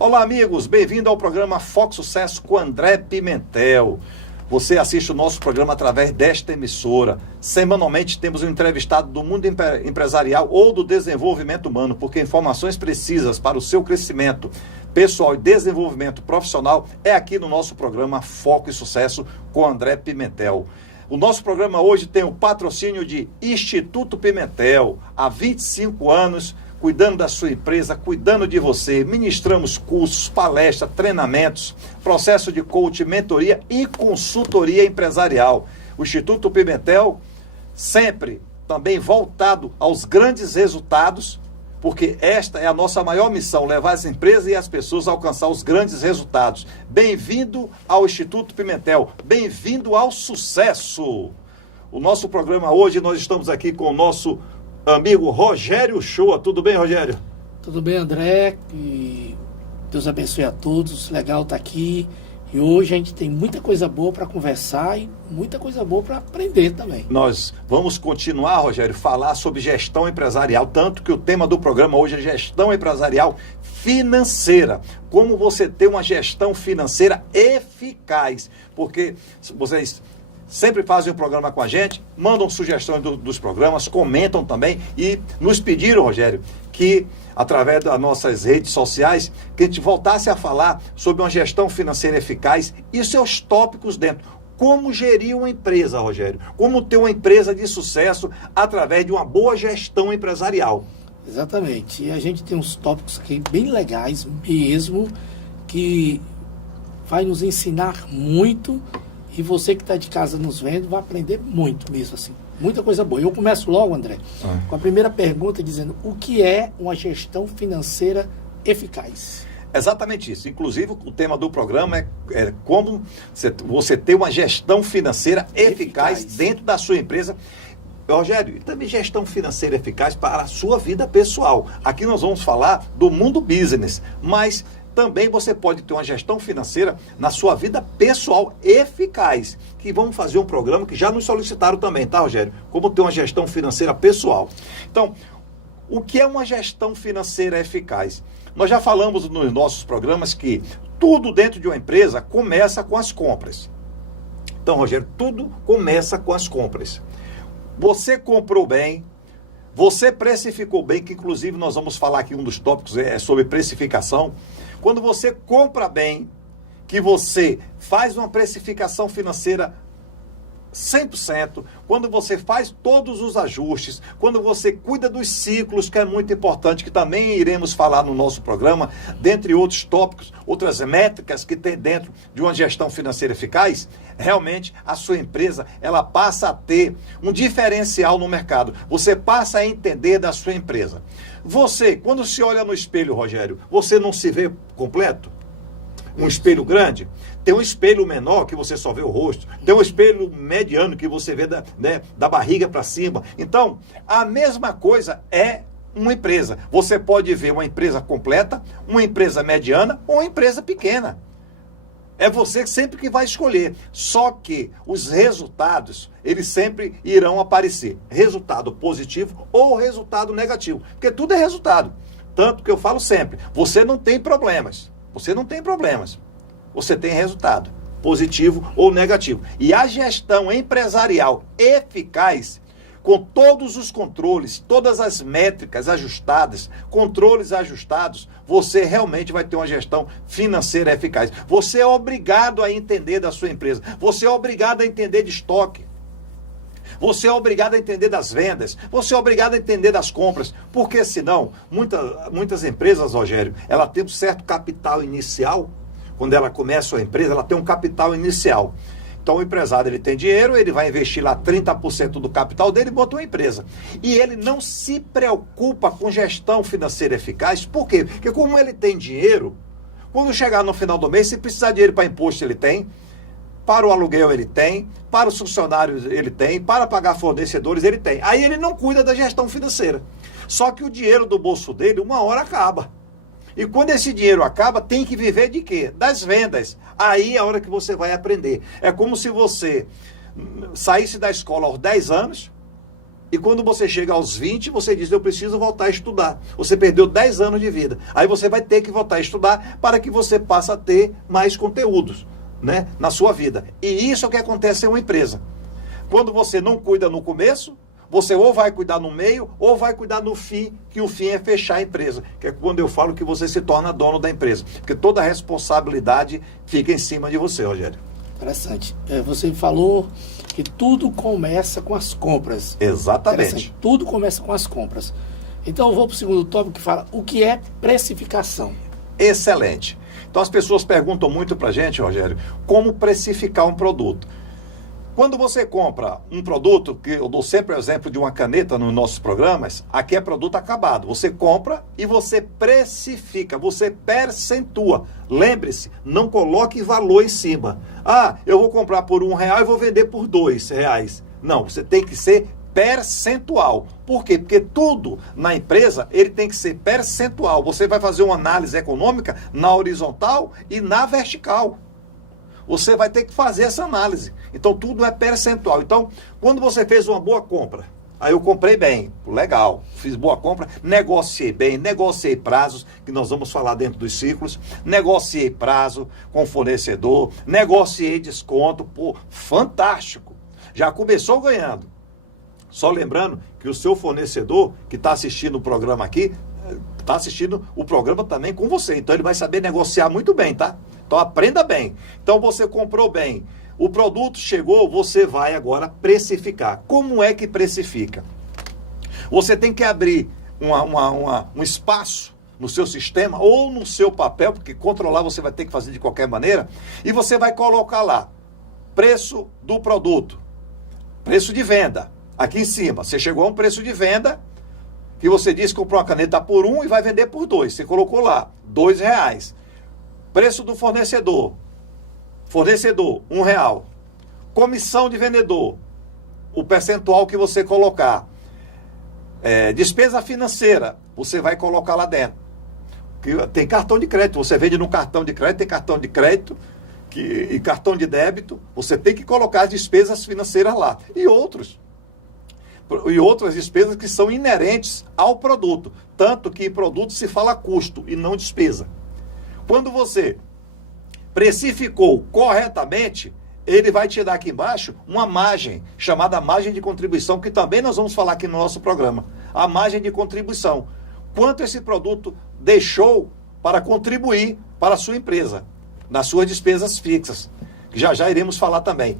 Olá, amigos, bem-vindo ao programa Foco Sucesso com André Pimentel. Você assiste o nosso programa através desta emissora. Semanalmente temos um entrevistado do mundo empresarial ou do desenvolvimento humano, porque informações precisas para o seu crescimento pessoal e desenvolvimento profissional é aqui no nosso programa Foco e Sucesso com André Pimentel. O nosso programa hoje tem o patrocínio de Instituto Pimentel. Há 25 anos, cuidando da sua empresa, cuidando de você. Ministramos cursos, palestras, treinamentos, processo de coaching, mentoria e consultoria empresarial. O Instituto Pimentel sempre também voltado aos grandes resultados, porque esta é a nossa maior missão, levar as empresas e as pessoas a alcançar os grandes resultados. Bem-vindo ao Instituto Pimentel, bem-vindo ao sucesso. O nosso programa hoje, nós estamos aqui com o nosso amigo Rogério Shoa. Tudo bem, Rogério? Tudo bem, André, e Deus abençoe a todos, legal estar aqui. E hoje a gente tem muita coisa boa para conversar e muita coisa boa para aprender também. Nós vamos continuar, Rogério, falar sobre gestão empresarial, tanto que o tema do programa hoje é gestão empresarial financeira. Como você ter uma gestão financeira eficaz, porque vocês sempre fazem um programa com a gente, mandam sugestões dos programas, comentam também e nos pediram, Rogério, que através das nossas redes sociais, que a gente voltasse a falar sobre uma gestão financeira eficaz e seus tópicos dentro. Como gerir uma empresa, Rogério? Como ter uma empresa de sucesso através de uma boa gestão empresarial? Exatamente. E a gente tem uns tópicos aqui bem legais mesmo, que vai nos ensinar muito. E você que está de casa nos vendo vai aprender muito mesmo, assim. Muita coisa boa. Eu começo logo, André, com a primeira pergunta dizendo: o que é uma gestão financeira eficaz? Exatamente isso. Inclusive, o tema do programa é como você ter uma gestão financeira eficaz dentro da sua empresa. Rogério, e também gestão financeira eficaz para a sua vida pessoal. Aqui nós vamos falar do mundo business, mas também você pode ter uma gestão financeira na sua vida pessoal eficaz, que vamos fazer um programa que já nos solicitaram também, tá, Rogério? Como ter uma gestão financeira pessoal. Então, o que é uma gestão financeira eficaz? Nós já falamos nos nossos programas que tudo dentro de uma empresa começa com as compras. Então, Rogério, tudo começa com as compras. Você comprou bem, você precificou bem, que inclusive nós vamos falar aqui, um dos tópicos é sobre precificação. Quando você compra bem, que você faz uma precificação financeira 100%, quando você faz todos os ajustes, quando você cuida dos ciclos, que é muito importante, que também iremos falar no nosso programa, dentre outros tópicos, outras métricas que tem dentro de uma gestão financeira eficaz, realmente a sua empresa, ela passa a ter um diferencial no mercado. Você passa a entender da sua empresa. Você, quando se olha no espelho, Rogério, você não se vê completo? Um espelho grande? Tem um espelho menor que você só vê o rosto. Tem um espelho mediano que você vê da barriga para cima. Então, a mesma coisa é uma empresa. Você pode ver uma empresa completa, uma empresa mediana ou uma empresa pequena. É você sempre que vai escolher. Só que os resultados, eles sempre irão aparecer. Resultado positivo ou resultado negativo. Porque tudo é resultado. Tanto que eu falo sempre, você não tem problemas. Você não tem problemas. Você tem resultado, positivo ou negativo. E a gestão empresarial eficaz, com todos os controles, todas as métricas ajustadas, controles ajustados, você realmente vai ter uma gestão financeira eficaz. Você é obrigado a entender da sua empresa. Você é obrigado a entender de estoque. Você é obrigado a entender das vendas. Você é obrigado a entender das compras. Porque senão, muitas empresas, Rogério, ela tem um certo capital inicial. Quando ela começa a empresa, ela tem um capital inicial. Então o empresário, ele tem dinheiro, ele vai investir lá 30% do capital dele e bota uma empresa. E ele não se preocupa com gestão financeira eficaz. Por quê? Porque como ele tem dinheiro, quando chegar no final do mês, se precisar de dinheiro para imposto, ele tem. Para o aluguel ele tem, para os funcionários ele tem, para pagar fornecedores ele tem. Aí ele não cuida da gestão financeira. Só que o dinheiro do bolso dele, uma hora acaba. E quando esse dinheiro acaba, tem que viver de quê? Das vendas. Aí é a hora que você vai aprender. É como se você saísse da escola aos 10 anos, E quando você chega aos 20, você diz, eu preciso voltar a estudar. Você perdeu 10 anos de vida. Aí você vai ter que voltar a estudar para que você passe a ter mais conteúdos, né, na sua vida. E isso é o que acontece em uma empresa. Quando você não cuida no começo, você ou vai cuidar no meio, ou vai cuidar no fim, que o fim é fechar a empresa. Que é quando eu falo que você se torna dono da empresa. Porque toda a responsabilidade fica em cima de você, Rogério. Interessante. Você falou que tudo começa com as compras. Exatamente. Tudo começa com as compras. Então eu vou para o segundo tópico que fala o que é precificação. Excelente. Então as pessoas perguntam muito para a gente, Rogério, como precificar um produto. Quando você compra um produto, que eu dou sempre o exemplo de uma caneta nos nossos programas, aqui é produto acabado. Você compra e você precifica, você percentua. Lembre-se, não coloque valor em cima. Ah, eu vou comprar por R$1 e vou vender por R$2. Não, você tem que ser percentual. Por quê? Porque tudo na empresa, ele tem que ser percentual. Você vai fazer uma análise econômica na horizontal e na vertical. Você vai ter que fazer essa análise. Então, tudo é percentual. Então, quando você fez uma boa compra, aí eu comprei bem, legal, fiz boa compra, negociei bem, negociei prazos, que nós vamos falar dentro dos ciclos, negociei prazo com o fornecedor, negociei desconto, pô, fantástico. Já começou ganhando. Só lembrando que o seu fornecedor, que está assistindo o programa aqui, está assistindo o programa também com você. Então, ele vai saber negociar muito bem, tá? Então aprenda bem. Então você comprou bem, o produto chegou, você vai agora precificar. Como é que precifica? Você tem que abrir um espaço no seu sistema ou no seu papel, porque controlar você vai ter que fazer de qualquer maneira, e você vai colocar lá preço do produto, preço de venda. Aqui em cima, você chegou a um preço de venda que você disse que comprou uma caneta por R$1 e vai vender por R$2. Você colocou lá R$2. Preço do fornecedor. Fornecedor, R$1. Comissão de vendedor. O percentual que você colocar. Despesa financeira. Você vai colocar lá dentro. Tem cartão de crédito. Você vende no cartão de crédito. Tem cartão de crédito e cartão de débito. Você tem que colocar as despesas financeiras lá. E outras despesas que são inerentes ao produto. Tanto que em produto se fala custo e não despesa. Quando você precificou corretamente, ele vai te dar aqui embaixo uma margem, chamada margem de contribuição, que também nós vamos falar aqui no nosso programa. A margem de contribuição. Quanto esse produto deixou para contribuir para a sua empresa, nas suas despesas fixas. Que já iremos falar também.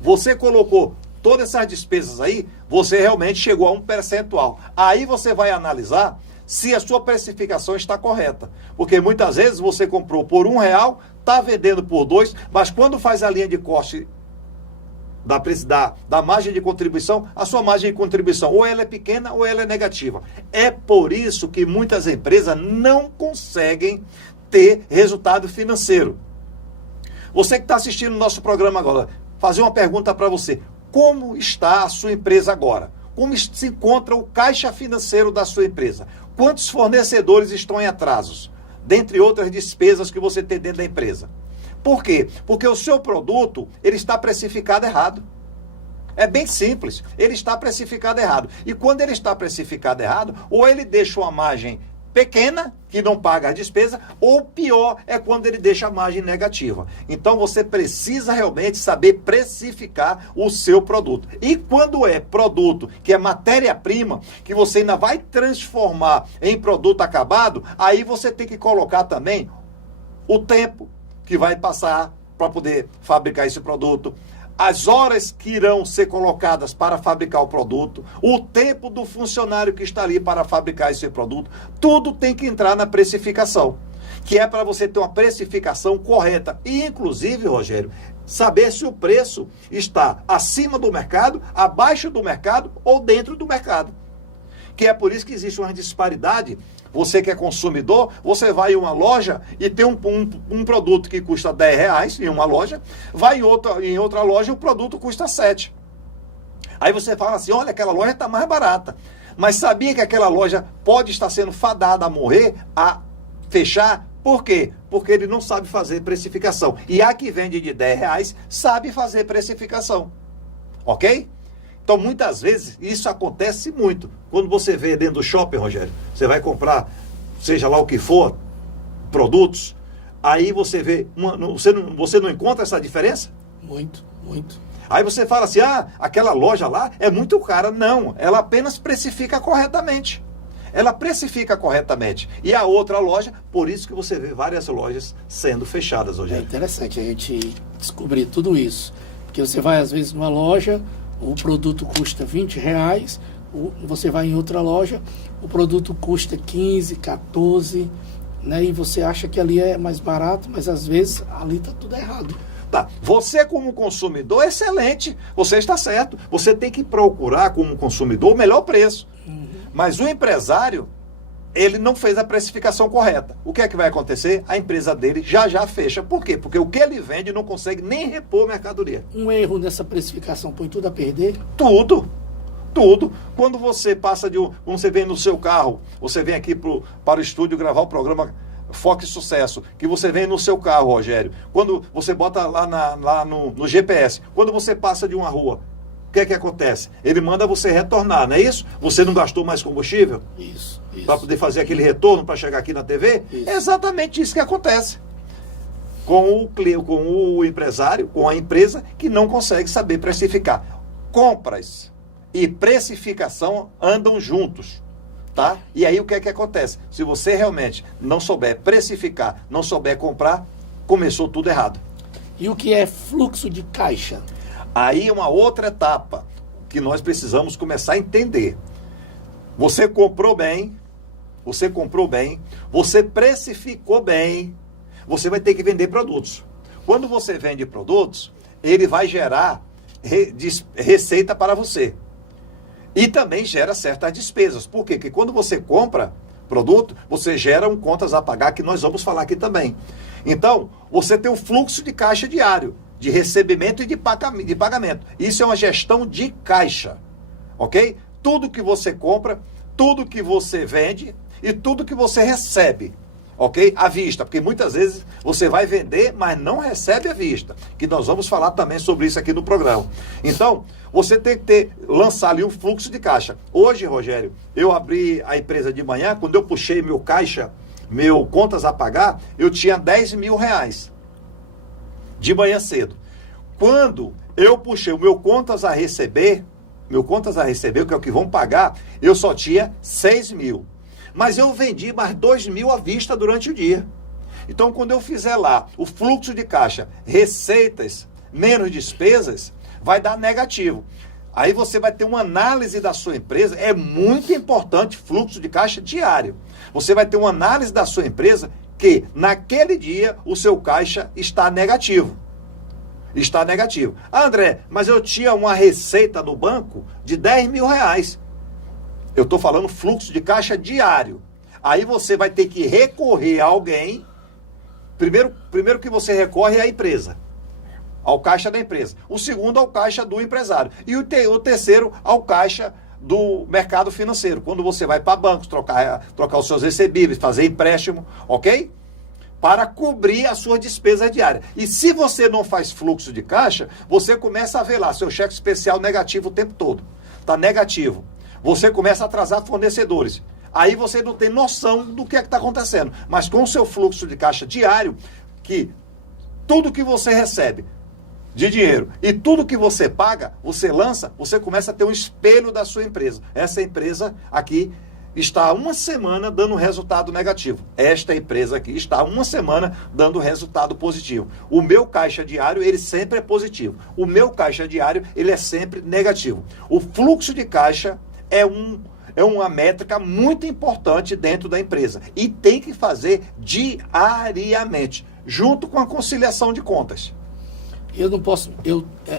Você colocou todas essas despesas aí, você realmente chegou a um percentual. Aí você vai analisar se a sua precificação está correta. Porque muitas vezes você comprou por R$1, está vendendo por R$2, mas quando faz a linha de corte da margem de contribuição, a sua margem de contribuição ou ela é pequena ou ela é negativa. É por isso que muitas empresas não conseguem ter resultado financeiro. Você que está assistindo o nosso programa agora, fazer uma pergunta para você. Como está a sua empresa agora? Como se encontra o caixa financeiro da sua empresa? Quantos fornecedores estão em atrasos? Dentre outras despesas que você tem dentro da empresa. Por quê? Porque o seu produto, ele está precificado errado. É bem simples. Ele está precificado errado. E quando ele está precificado errado, ou ele deixa uma margem pequena, que não paga a despesa, ou pior é quando ele deixa a margem negativa. Então você precisa realmente saber precificar o seu produto. E quando é produto que é matéria-prima, que você ainda vai transformar em produto acabado, aí você tem que colocar também o tempo que vai passar para poder fabricar esse produto, as horas que irão ser colocadas para fabricar o produto, o tempo do funcionário que está ali para fabricar esse produto, tudo tem que entrar na precificação, que é para você ter uma precificação correta. E, inclusive, Rogério, saber se o preço está acima do mercado, abaixo do mercado ou dentro do mercado. Que é por isso que existe uma disparidade. Você que é consumidor, você vai em uma loja e tem um produto que custa R$10 em uma loja, vai em outra loja e o produto custa R$7. Aí você fala assim, olha, aquela loja está mais barata. Mas sabia que aquela loja pode estar sendo fadada a morrer, a fechar? Por quê? Porque ele não sabe fazer precificação. E a que vende de R$10 sabe fazer precificação. Ok? Então, muitas vezes, isso acontece muito. Quando você vê dentro do shopping, Rogério, você vai comprar, seja lá o que for, produtos, aí você vê, você não encontra essa diferença? Muito, muito. Aí você fala assim, aquela loja lá é muito cara. Não, ela apenas precifica corretamente. Ela precifica corretamente. E a outra loja, por isso que você vê várias lojas sendo fechadas hoje. É interessante a gente descobrir tudo isso. Porque você vai, às vezes, numa loja, o produto custa R$20, você vai em outra loja, o produto custa 15, 14, né? E você acha que ali é mais barato, mas às vezes ali está tudo errado. Tá. Você como consumidor, excelente, você está certo. Você tem que procurar como consumidor o melhor preço. Mas o empresário, ele não fez a precificação correta. O que é que vai acontecer? A empresa dele já fecha. Por quê? Porque o que ele vende não consegue nem repor mercadoria. Um erro nessa precificação põe tudo a perder? Tudo. Quando você passa quando você vem no seu carro, você vem aqui para o estúdio gravar o programa Foco e Sucesso, que você vem no seu carro, Rogério. Quando você bota lá no GPS, quando você passa de uma rua, o que é que acontece? Ele manda você retornar, não é isso? Você não gastou mais combustível? Isso. Para poder fazer aquele retorno para chegar aqui na TV? Isso. É exatamente isso que acontece com o empresário, com a empresa que não consegue saber precificar. Compras e precificação andam juntos, tá? E aí o que é que acontece? Se você realmente não souber precificar, não souber comprar, começou tudo errado. E o que é fluxo de caixa? Aí é uma outra etapa que nós precisamos começar a entender. Você comprou bem, você precificou bem, você vai ter que vender produtos. Quando você vende produtos, ele vai gerar receita para você. E também gera certas despesas. Por quê? Porque quando você compra produto, você gera contas a pagar, que nós vamos falar aqui também. Então, você tem um fluxo de caixa diário, de recebimento e de pagamento. Isso é uma gestão de caixa, ok? Tudo que você compra, tudo que você vende e tudo que você recebe, ok? À vista, porque muitas vezes você vai vender, mas não recebe à vista, que nós vamos falar também sobre isso aqui no programa. Então, você tem que lançar ali um fluxo de caixa. Hoje, Rogério, eu abri a empresa de manhã, quando eu puxei meu caixa, meu contas a pagar, eu tinha R$10.000 de manhã cedo. Quando eu puxei o meu contas a receber, que é o que vão pagar, eu só tinha 6.000. Mas eu vendi mais 2.000 à vista durante o dia. Então, quando eu fizer lá o fluxo de caixa, receitas menos despesas, vai dar negativo. Aí você vai ter uma análise da sua empresa. É muito importante fluxo de caixa diário. Você vai ter uma análise da sua empresa que naquele dia o seu caixa está negativo. Está negativo. André, mas eu tinha uma receita no banco de R$10.000. Eu estou falando fluxo de caixa diário. Aí você vai ter que recorrer a alguém. Primeiro que você recorre é à empresa, ao caixa da empresa. O segundo ao caixa do empresário. E o terceiro ao caixa do mercado financeiro. Quando você vai para bancos, trocar os seus recebíveis, fazer empréstimo, ok? Para cobrir a sua despesa diária. E se você não faz fluxo de caixa, você começa a ver lá seu cheque especial negativo o tempo todo. Está negativo. Você começa a atrasar fornecedores. Aí você não tem noção do que é que está acontecendo. Mas com o seu fluxo de caixa diário, que tudo que você recebe de dinheiro e tudo que você paga, você lança, você começa a ter um espelho da sua empresa. Essa empresa aqui está há uma semana dando resultado negativo. Esta empresa aqui está há uma semana dando resultado positivo. O meu caixa diário, ele sempre é positivo. O meu caixa diário, ele é sempre negativo. O fluxo de caixa é uma métrica muito importante dentro da empresa. E tem que fazer diariamente, junto com a conciliação de contas. Eu não posso,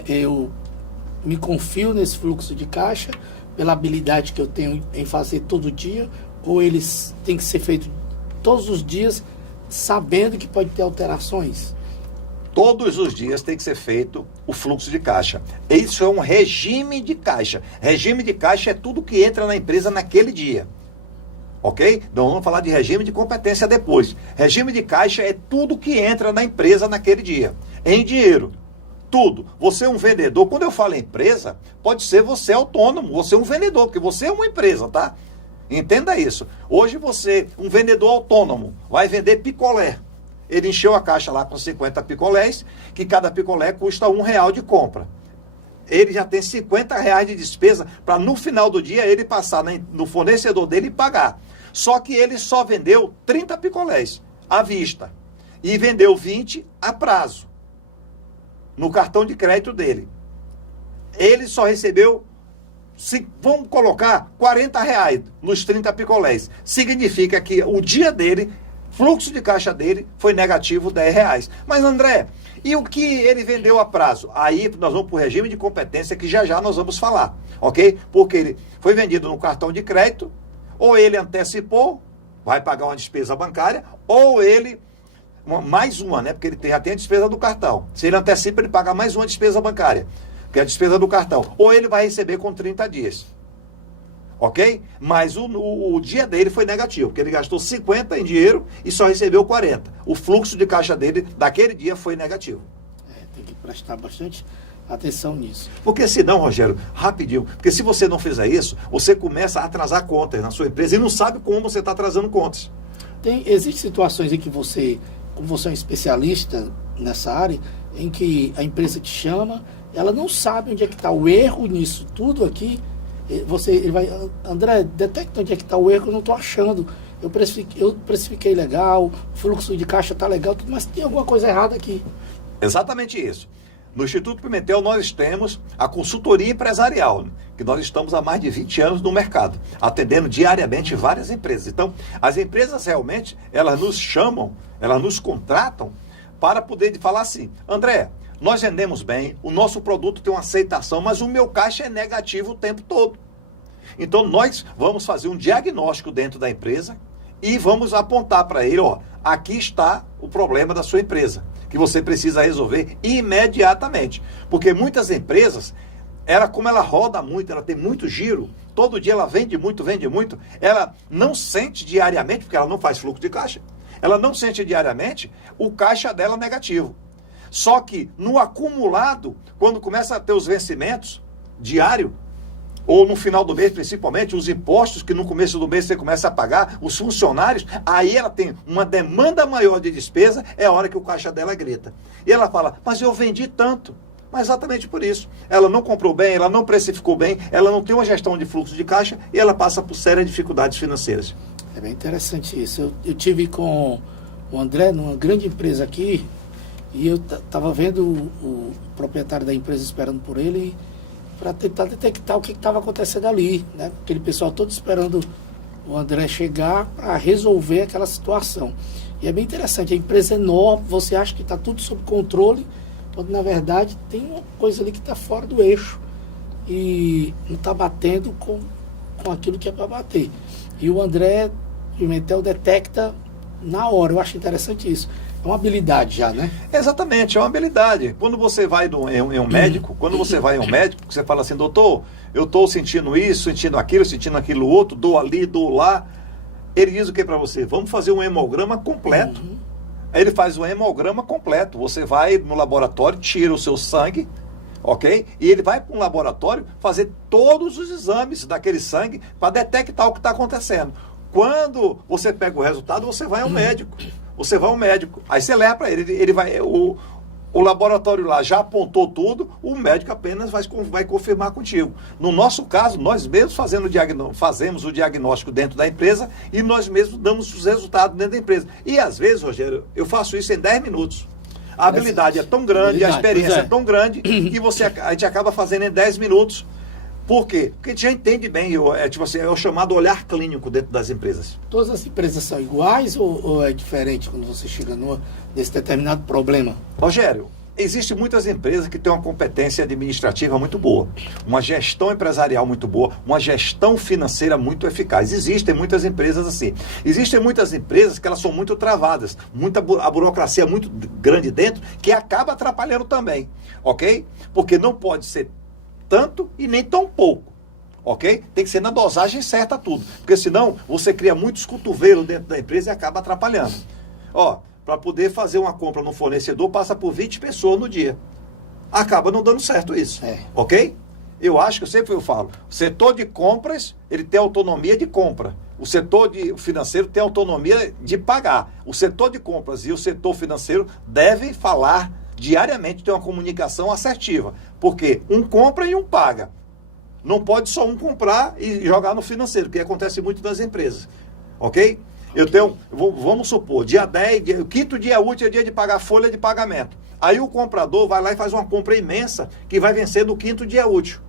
eu me confio nesse fluxo de caixa pela habilidade que eu tenho em fazer todo dia, ou eles têm que ser feito todos os dias, sabendo que pode ter alterações? Todos os dias tem que ser feito o fluxo de caixa. Isso é um regime de caixa. Regime de caixa é tudo que entra na empresa naquele dia. Ok? Então vamos falar de regime de competência depois. Regime de caixa é tudo que entra na empresa naquele dia. Em dinheiro. Tudo. Você é um vendedor. Quando eu falo empresa, pode ser você autônomo, você é um vendedor, porque você é uma empresa, tá? Entenda isso. Hoje você, um vendedor autônomo, vai vender picolé. Ele encheu a caixa lá com 50 picolés, que cada picolé custa R$1 de compra. Ele já tem R$50 de despesa para no final do dia ele passar no fornecedor dele e pagar. Só que ele só vendeu 30 picolés à vista e vendeu 20 a prazo no cartão de crédito dele. Ele só recebeu, vamos colocar, R$40 nos 30 picolés. Significa que o dia dele, fluxo de caixa dele foi negativo R$10. Mas André, e o que ele vendeu a prazo? Aí nós vamos para o regime de competência que já nós vamos falar, ok? Porque ele foi vendido no cartão de crédito, ou ele antecipou, vai pagar uma despesa bancária, ou ele, mais uma, né? Porque ele já tem a despesa do cartão. Se ele antecipa, ele paga mais uma despesa bancária, que é a despesa do cartão. Ou ele vai receber com 30 dias. Ok? Mas o dia dele foi negativo, porque ele gastou 50 em dinheiro e só recebeu 40. O fluxo de caixa dele daquele dia foi negativo. Tem que prestar bastante atenção nisso. Porque senão, Rogério, rapidinho, porque se você não fizer isso, você começa a atrasar contas na sua empresa e não sabe como você está atrasando contas. Existem situações em que você, como você é um especialista nessa área, em que a empresa te chama, ela não sabe onde é que está o erro nisso tudo aqui. Ele vai, André, detecta onde é que está o erro, eu não estou achando. Eu precifiquei legal, o fluxo de caixa está legal, mas tem alguma coisa errada aqui. Exatamente isso. No Instituto Pimentel nós temos a consultoria empresarial, que nós estamos há mais de 20 anos no mercado, atendendo diariamente várias empresas. Então, as empresas realmente, elas nos chamam, elas nos contratam para poder falar assim, André, nós vendemos bem, o nosso produto tem uma aceitação, mas o meu caixa é negativo o tempo todo. Então, nós vamos fazer um diagnóstico dentro da empresa e vamos apontar para ele, ó, aqui está o problema da sua empresa, que você precisa resolver imediatamente. Porque muitas empresas, como ela roda muito, ela tem muito giro, todo dia ela vende muito, ela não sente diariamente, porque ela não faz fluxo de caixa, ela não sente diariamente o caixa dela negativo. Só que no acumulado, quando começa a ter os vencimentos diário, ou no final do mês principalmente, os impostos que no começo do mês você começa a pagar, os funcionários, aí ela tem uma demanda maior de despesa, é a hora que o caixa dela grita. E ela fala, mas eu vendi tanto. Mas exatamente por isso. Ela não comprou bem, ela não precificou bem, ela não tem uma gestão de fluxo de caixa e ela passa por sérias dificuldades financeiras. É bem interessante isso. Eu tive com o André numa grande empresa aqui, e eu estava vendo o proprietário da empresa esperando por ele para tentar detectar o que estava acontecendo ali, né? Aquele pessoal todo esperando o André chegar para resolver aquela situação. E é bem interessante, a empresa é enorme, você acha que está tudo sob controle, quando na verdade tem uma coisa ali que está fora do eixo e não está batendo com aquilo que é para bater. E o André Pimentel detecta na hora, eu acho interessante isso. É uma habilidade já, né? Exatamente, é uma habilidade. Quando você vai em um médico, você fala assim, doutor, eu estou sentindo isso, sentindo aquilo outro, dou ali, dou lá. Ele diz o que para você? Vamos fazer um hemograma completo. Aí ele faz um hemograma completo. Você vai no laboratório, tira o seu sangue, ok? E ele vai para um laboratório fazer todos os exames daquele sangue para detectar o que está acontecendo. Quando você pega o resultado, você vai ao médico. Aí você leva para ele vai, o laboratório lá já apontou tudo, o médico apenas vai confirmar contigo. No nosso caso, nós mesmos fazemos o diagnóstico dentro da empresa e nós mesmos damos os resultados dentro da empresa. E às vezes, Rogério, eu faço isso em 10 minutos. A habilidade é tão grande, a experiência é tão grande que a gente acaba fazendo em 10 minutos. Por quê? Porque a gente já entende bem, é o chamado olhar clínico dentro das empresas. Todas as empresas são iguais ou é diferente quando você chega nesse determinado problema? Rogério, existem muitas empresas que têm uma competência administrativa muito boa, uma gestão empresarial muito boa, uma gestão financeira muito eficaz. Existem muitas empresas assim. Existem muitas empresas que elas são muito travadas, a burocracia muito grande dentro, que acaba atrapalhando também, ok? Porque não pode ser tanto e nem tão pouco, ok? Tem que ser na dosagem certa tudo, porque senão você cria muitos cotovelos dentro da empresa e acaba atrapalhando. Para poder fazer uma compra no fornecedor, passa por 20 pessoas no dia. acaba não dando certo isso. Ok? Eu acho que eu falo, o setor de compras, ele tem autonomia de compra. O setor financeiro tem autonomia de pagar. O setor de compras e o setor financeiro devem falar diariamente, ter uma comunicação assertiva. Porque um compra e um paga. Não pode só um comprar e jogar no financeiro, que acontece muito nas empresas. Ok? Vamos supor, dia 10, o quinto dia útil é dia de pagar folha de pagamento. Aí o comprador vai lá e faz uma compra imensa que vai vencer no quinto dia útil,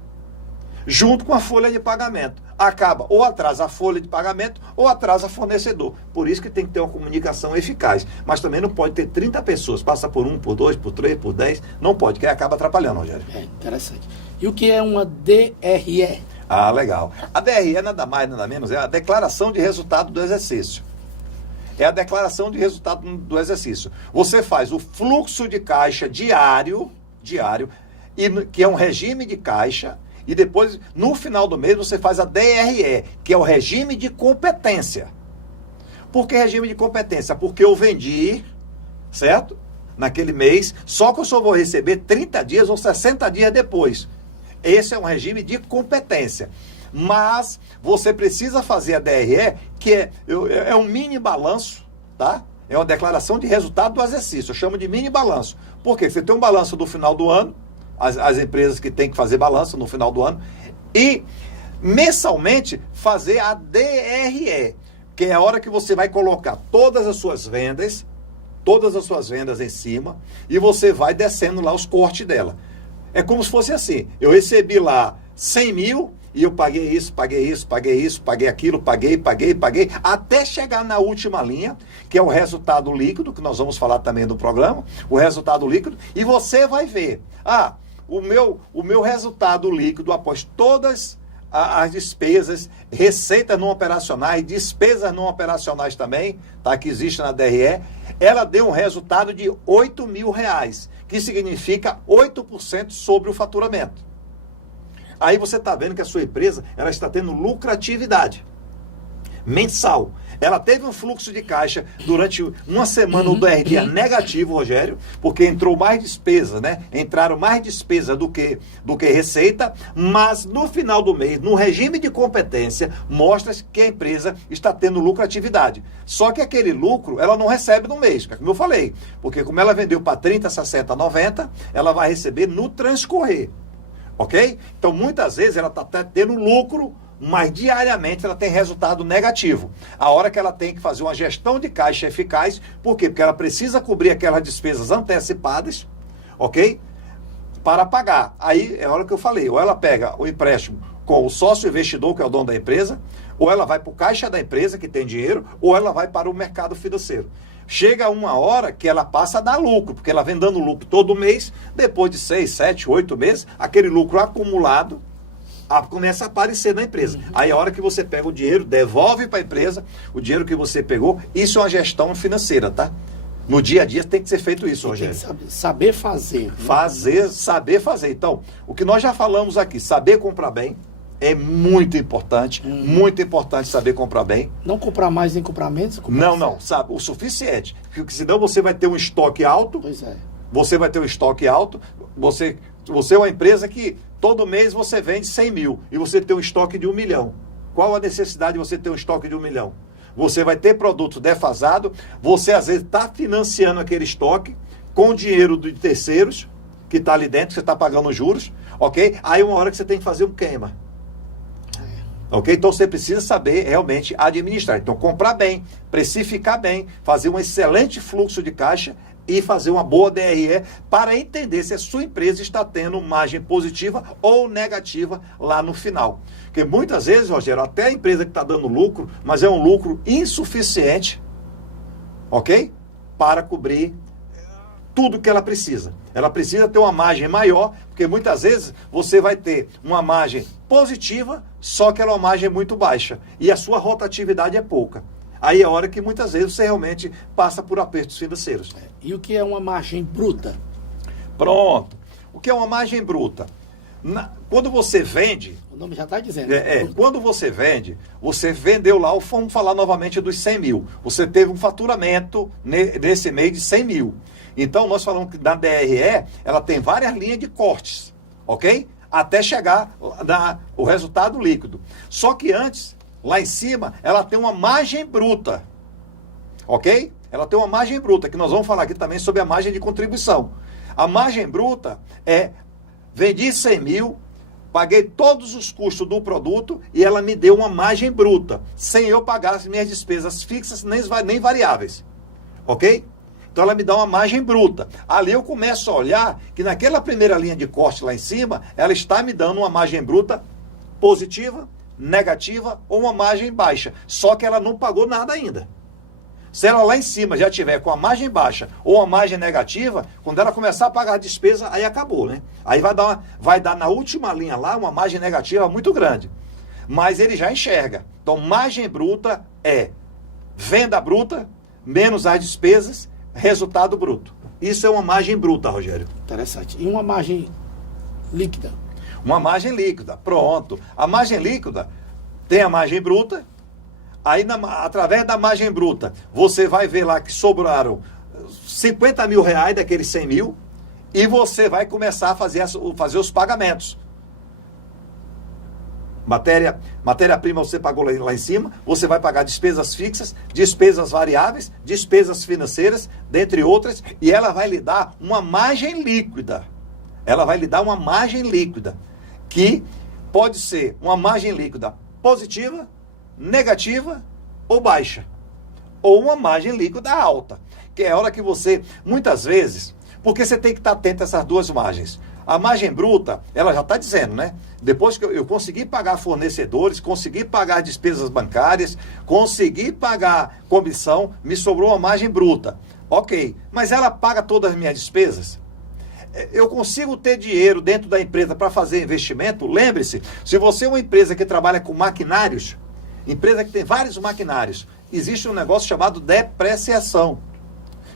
junto com a folha de pagamento. Acaba ou atrasa a folha de pagamento ou atrasa fornecedor. Por isso que tem que ter uma comunicação eficaz. Mas também não pode ter 30 pessoas, passa por 1, por 2, por 3, por 10. Não pode, que aí acaba atrapalhando, Rogério. Interessante. E o que é uma DRE? Ah, legal. A DRE é nada mais, nada menos, é a declaração de resultado do exercício. É a declaração de resultado do exercício. Você faz o fluxo de caixa diário, que é um regime de caixa, e depois, no final do mês, você faz a DRE, que é o regime de competência. Por que regime de competência? Porque eu vendi, certo? Naquele mês, só que eu só vou receber 30 dias ou 60 dias depois. Esse é um regime de competência. Mas você precisa fazer a DRE, que é um mini balanço, tá? É uma declaração de resultado do exercício. Eu chamo de mini balanço. Por quê? Você tem um balanço do final do ano, as empresas que têm que fazer balanço no final do ano, e mensalmente fazer a DRE, que é a hora que você vai colocar todas as suas vendas em cima, e você vai descendo lá os cortes dela. É como se fosse assim, eu recebi lá 100 mil, e eu paguei isso, paguei aquilo, paguei, até chegar na última linha, que é o resultado líquido, que nós vamos falar também no programa, o resultado líquido, e você vai ver, o meu resultado líquido, após todas as despesas, receitas não operacionais, despesas não operacionais também, tá, que existe na DRE, ela deu um resultado de R$8.000, que significa 8% sobre o faturamento. Aí você está vendo que a sua empresa ela está tendo lucratividade mensal. Ela teve um fluxo de caixa durante uma semana, o DRE negativo, Rogério, porque entrou mais despesa, né? Entraram mais despesa do que receita, mas no final do mês, no regime de competência, mostra que a empresa está tendo lucratividade. Só que aquele lucro, ela não recebe no mês, como eu falei, porque como ela vendeu para 30, 60, 90, ela vai receber no transcorrer. Ok? Então, muitas vezes, ela está até tendo lucro, mas diariamente ela tem resultado negativo. A hora que ela tem que fazer uma gestão de caixa eficaz, por quê? Porque ela precisa cobrir aquelas despesas antecipadas, ok? Para pagar. Aí é a hora que eu falei, ou ela pega o empréstimo com o sócio investidor, que é o dono da empresa, ou ela vai para o caixa da empresa, que tem dinheiro, ou ela vai para o mercado financeiro. Chega uma hora que ela passa a dar lucro, porque ela vem dando lucro todo mês, depois de 6, 7, 8 meses, aquele lucro acumulado começa a aparecer na empresa. Aí a hora que você pega o dinheiro, devolve para a empresa o dinheiro que você pegou, isso é uma gestão financeira, tá? No dia a dia tem que ser feito isso, Rogério. Tem que saber fazer. Saber fazer. Então, o que nós já falamos aqui, saber comprar bem, é muito importante saber comprar bem. Não comprar mais nem comprar menos? Não, sabe, o suficiente. Porque senão você vai ter um estoque alto. Pois é. Você vai ter um estoque alto. Você é uma empresa que todo mês você vende 100 mil e você tem um estoque de 1 milhão. Qual a necessidade de você ter um estoque de 1 milhão? Você vai ter produto defasado, você às vezes está financiando aquele estoque com dinheiro de terceiros que está ali dentro, você está pagando juros, ok? Aí uma hora que você tem que fazer um queima. Ok? Então você precisa saber realmente administrar. Então comprar bem, precificar bem, fazer um excelente fluxo de caixa e fazer uma boa DRE para entender se a sua empresa está tendo margem positiva ou negativa lá no final. Porque muitas vezes, Rogério, até a empresa que está dando lucro, mas é um lucro insuficiente, ok? Para cobrir tudo que ela precisa. Ela precisa ter uma margem maior, porque muitas vezes você vai ter uma margem positiva, só que ela é uma margem muito baixa. E a sua rotatividade é pouca. Aí é a hora que muitas vezes você realmente passa por apertos financeiros. E o que é uma margem bruta? Pronto. O que é uma margem bruta? Quando você vende... O nome já está dizendo. Quando você vende, você vendeu lá, vamos falar novamente dos 100 mil. Você teve um faturamento nesse mês de 100 mil. Então, nós falamos que na DRE, ela tem várias linhas de cortes, ok? Até chegar o resultado líquido. Só que antes, lá em cima, ela tem uma margem bruta, ok? Ela tem uma margem bruta, que nós vamos falar aqui também sobre a margem de contribuição. A margem bruta vendi 100 mil, paguei todos os custos do produto e ela me deu uma margem bruta, sem eu pagar as minhas despesas fixas nem variáveis, ok? Então ela me dá uma margem bruta. Ali eu começo a olhar que naquela primeira linha de corte lá em cima, ela está me dando uma margem bruta positiva, negativa ou uma margem baixa. Só que ela não pagou nada ainda. Se ela lá em cima já tiver com a margem baixa ou uma margem negativa, quando ela começar a pagar a despesa, aí acabou, né? Aí vai dar na última linha lá uma margem negativa muito grande. Mas ele já enxerga. Então, margem bruta é venda bruta menos as despesas, resultado bruto. Isso é uma margem bruta, Rogério. Interessante. E uma margem líquida? Uma margem líquida, pronto. A margem líquida tem a margem bruta. Aí, através da margem bruta, você vai ver lá que sobraram 50 mil reais daqueles 100 mil e você vai começar a fazer os pagamentos. Matéria-prima você pagou lá em cima, você vai pagar despesas fixas, despesas variáveis, despesas financeiras, dentre outras, e ela vai lhe dar uma margem líquida. Ela vai lhe dar uma margem líquida, que pode ser uma margem líquida positiva, negativa ou baixa, ou uma margem líquida alta, que é a hora que você, muitas vezes, porque você tem que estar atento a essas duas margens. A margem bruta, ela já está dizendo, né? Depois que eu consegui pagar fornecedores, consegui pagar despesas bancárias, consegui pagar comissão, me sobrou uma margem bruta. Ok, mas ela paga todas as minhas despesas? Eu consigo ter dinheiro dentro da empresa para fazer investimento? Lembre-se, se você é uma empresa que trabalha com maquinários, empresa que tem vários maquinários, existe um negócio chamado depreciação,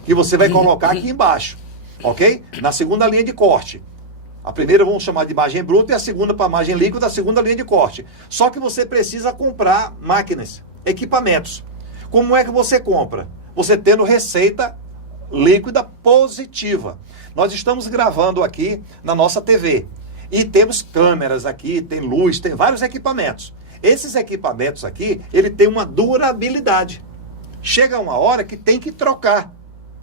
que você vai colocar aqui embaixo, ok? Na segunda linha de corte. A primeira vamos chamar de margem bruta e a segunda para margem líquida, a segunda linha de corte. Só que você precisa comprar máquinas, equipamentos. Como é que você compra? Você tendo receita líquida positiva. Nós estamos gravando aqui na nossa TV e temos câmeras aqui, tem luz, tem vários equipamentos. Esses equipamentos aqui, ele tem uma durabilidade. Chega uma hora que tem que trocar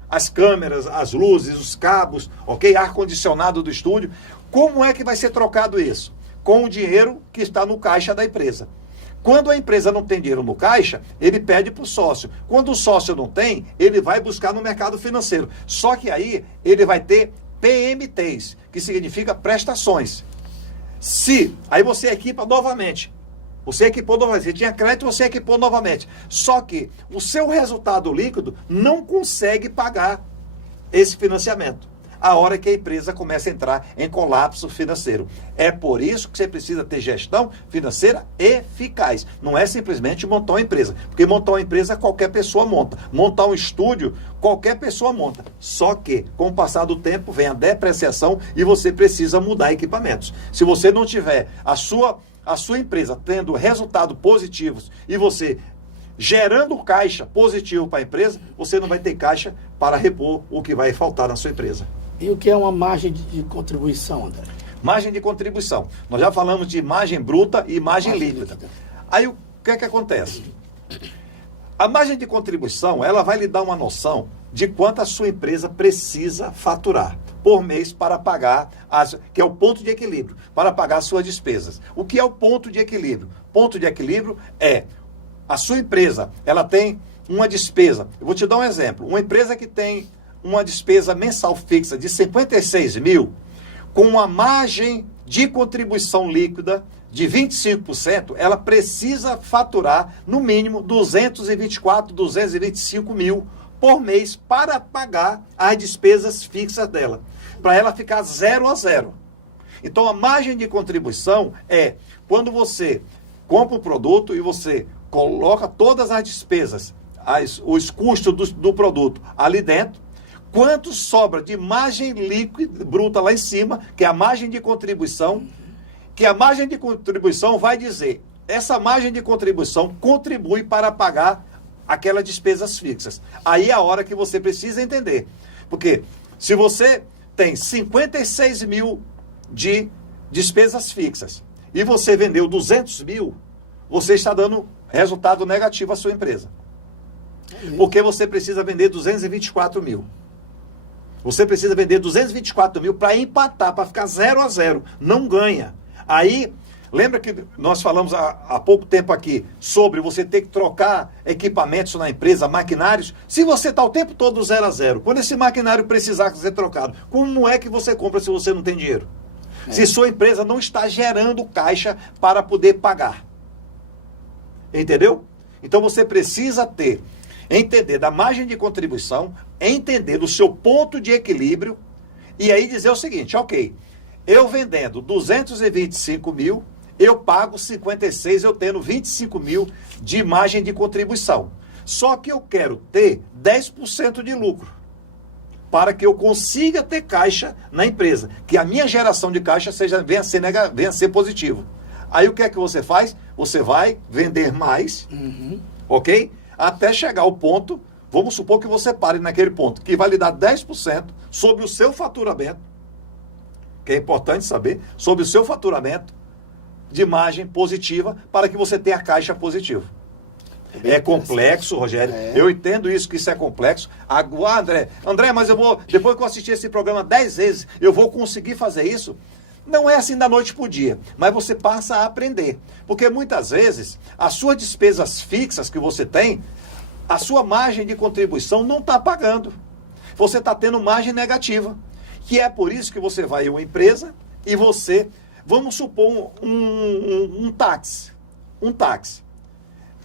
as câmeras, as luzes, os cabos, ok? Ar-condicionado do estúdio. Como é que vai ser trocado isso? Com o dinheiro que está no caixa da empresa. Quando a empresa não tem dinheiro no caixa, ele pede para o sócio. Quando o sócio não tem, ele vai buscar no mercado financeiro. Só que aí ele vai ter PMTs, que significa prestações. Aí você equipa novamente. Você equipou novamente. Você tinha crédito, você equipou novamente. Só que o seu resultado líquido não consegue pagar esse financiamento. A hora que a empresa começa a entrar em colapso financeiro. É por isso que você precisa ter gestão financeira eficaz. Não é simplesmente montar uma empresa. Porque montar uma empresa qualquer pessoa monta. Montar um estúdio, qualquer pessoa monta. Só que, com o passar do tempo, vem a depreciação e você precisa mudar equipamentos. Se você não tiver a sua empresa tendo resultados positivos e você gerando caixa positivo para a empresa, você não vai ter caixa para repor o que vai faltar na sua empresa. E o que é uma margem de contribuição, André? Margem de contribuição. Nós já falamos de margem bruta e margem líquida. Aí o que é que acontece? A margem de contribuição, ela vai lhe dar uma noção de quanto a sua empresa precisa faturar por mês para pagar, que é o ponto de equilíbrio, para pagar as suas despesas. O que é o ponto de equilíbrio? Ponto de equilíbrio é a sua empresa, ela tem uma despesa. Eu vou te dar um exemplo. Uma empresa que tem uma despesa mensal fixa de 56 mil, com uma margem de contribuição líquida de 25%, ela precisa faturar no mínimo 224, 225 mil por mês para pagar as despesas fixas dela, para ela ficar 0 a 0. Então a margem de contribuição é quando você compra o produto e você coloca todas as despesas, os custos do produto ali dentro, quanto sobra de margem líquida bruta lá em cima, que é a margem de contribuição, que a margem de contribuição vai dizer, essa margem de contribuição contribui para pagar aquelas despesas fixas. Aí é a hora que você precisa entender. Porque se você tem 56 mil de despesas fixas e você vendeu 200 mil, você está dando resultado negativo à sua empresa. Porque você precisa vender 224 mil. Você precisa vender 224 mil para empatar, para ficar 0-0. Não ganha. Aí, lembra que nós falamos há pouco tempo aqui sobre você ter que trocar equipamentos na empresa, maquinários? Se você está o tempo todo 0-0, quando esse maquinário precisar ser trocado, como é que você compra se você não tem dinheiro? Se sua empresa não está gerando caixa para poder pagar. Entendeu? Então você precisa entender da margem de contribuição, entender do seu ponto de equilíbrio e aí dizer o seguinte, ok, eu vendendo 225 mil, eu pago 56, eu tendo 25 mil de margem de contribuição. Só que eu quero ter 10% de lucro para que eu consiga ter caixa na empresa, que a minha geração de caixa venha a ser positivo. Aí o que é que você faz? Você vai vender mais, ok? Até chegar ao ponto, vamos supor que você pare naquele ponto, que vai lhe dar 10% sobre o seu faturamento, que é importante saber, sobre o seu faturamento de margem positiva, para que você tenha caixa positivo. É complexo, Rogério. Eu entendo isso, que isso é complexo. Agora, André, mas depois que eu assistir esse programa 10 vezes, eu vou conseguir fazer isso? Não é assim da noite para o dia, mas você passa a aprender. Porque muitas vezes, as suas despesas fixas que você tem, a sua margem de contribuição não está pagando. Você está tendo margem negativa. Que é por isso que você vai em uma empresa e você, vamos supor, um táxi. Um táxi.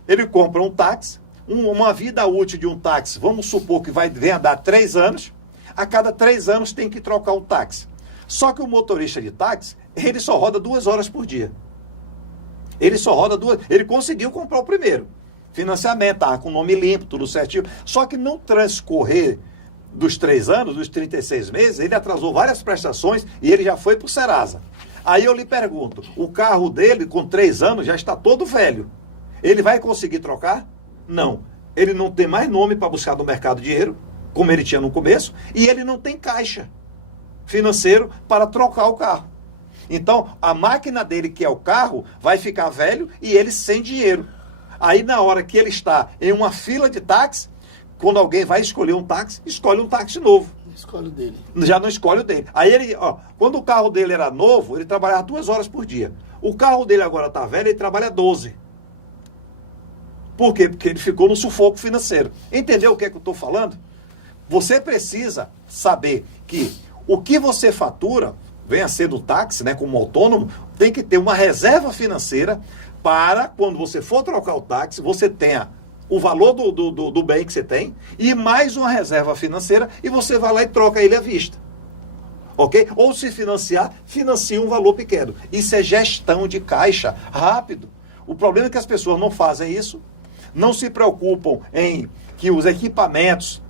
Ele compra um táxi, uma vida útil de um táxi, vamos supor que venha dar 3 anos, a cada 3 anos tem que trocar um táxi. Só que o motorista de táxi, ele só roda 2 horas por dia. Ele só roda 2, ele conseguiu comprar o primeiro. Financiamento, tá com nome limpo, tudo certinho. Só que no transcorrer dos 3 anos, dos 36 meses, ele atrasou várias prestações e ele já foi para o Serasa. Aí eu lhe pergunto, o carro dele com 3 anos já está todo velho. Ele vai conseguir trocar? Não. Ele não tem mais nome para buscar no mercado dinheiro, como ele tinha no começo, e ele não tem caixa financeiro para trocar o carro. Então, a máquina dele, que é o carro, vai ficar velho e ele sem dinheiro. Aí, na hora que ele está em uma fila de táxi, quando alguém vai escolher um táxi, escolhe um táxi novo. Escolhe o dele. Já não escolhe o dele. Aí ele, quando o carro dele era novo, ele trabalhava 2 horas por dia. O carro dele agora está velho, ele trabalha 12. Por quê? Porque ele ficou no sufoco financeiro. Entendeu o que é que eu estou falando? Você precisa saber que o que você fatura, venha ser do táxi, né, como autônomo, tem que ter uma reserva financeira para, quando você for trocar o táxi, você tenha o valor do bem que você tem e mais uma reserva financeira e você vai lá e troca ele à vista. Ok? Ou se financiar, financie um valor pequeno. Isso é gestão de caixa rápido. O problema é que as pessoas não fazem isso, não se preocupam em que os equipamentos,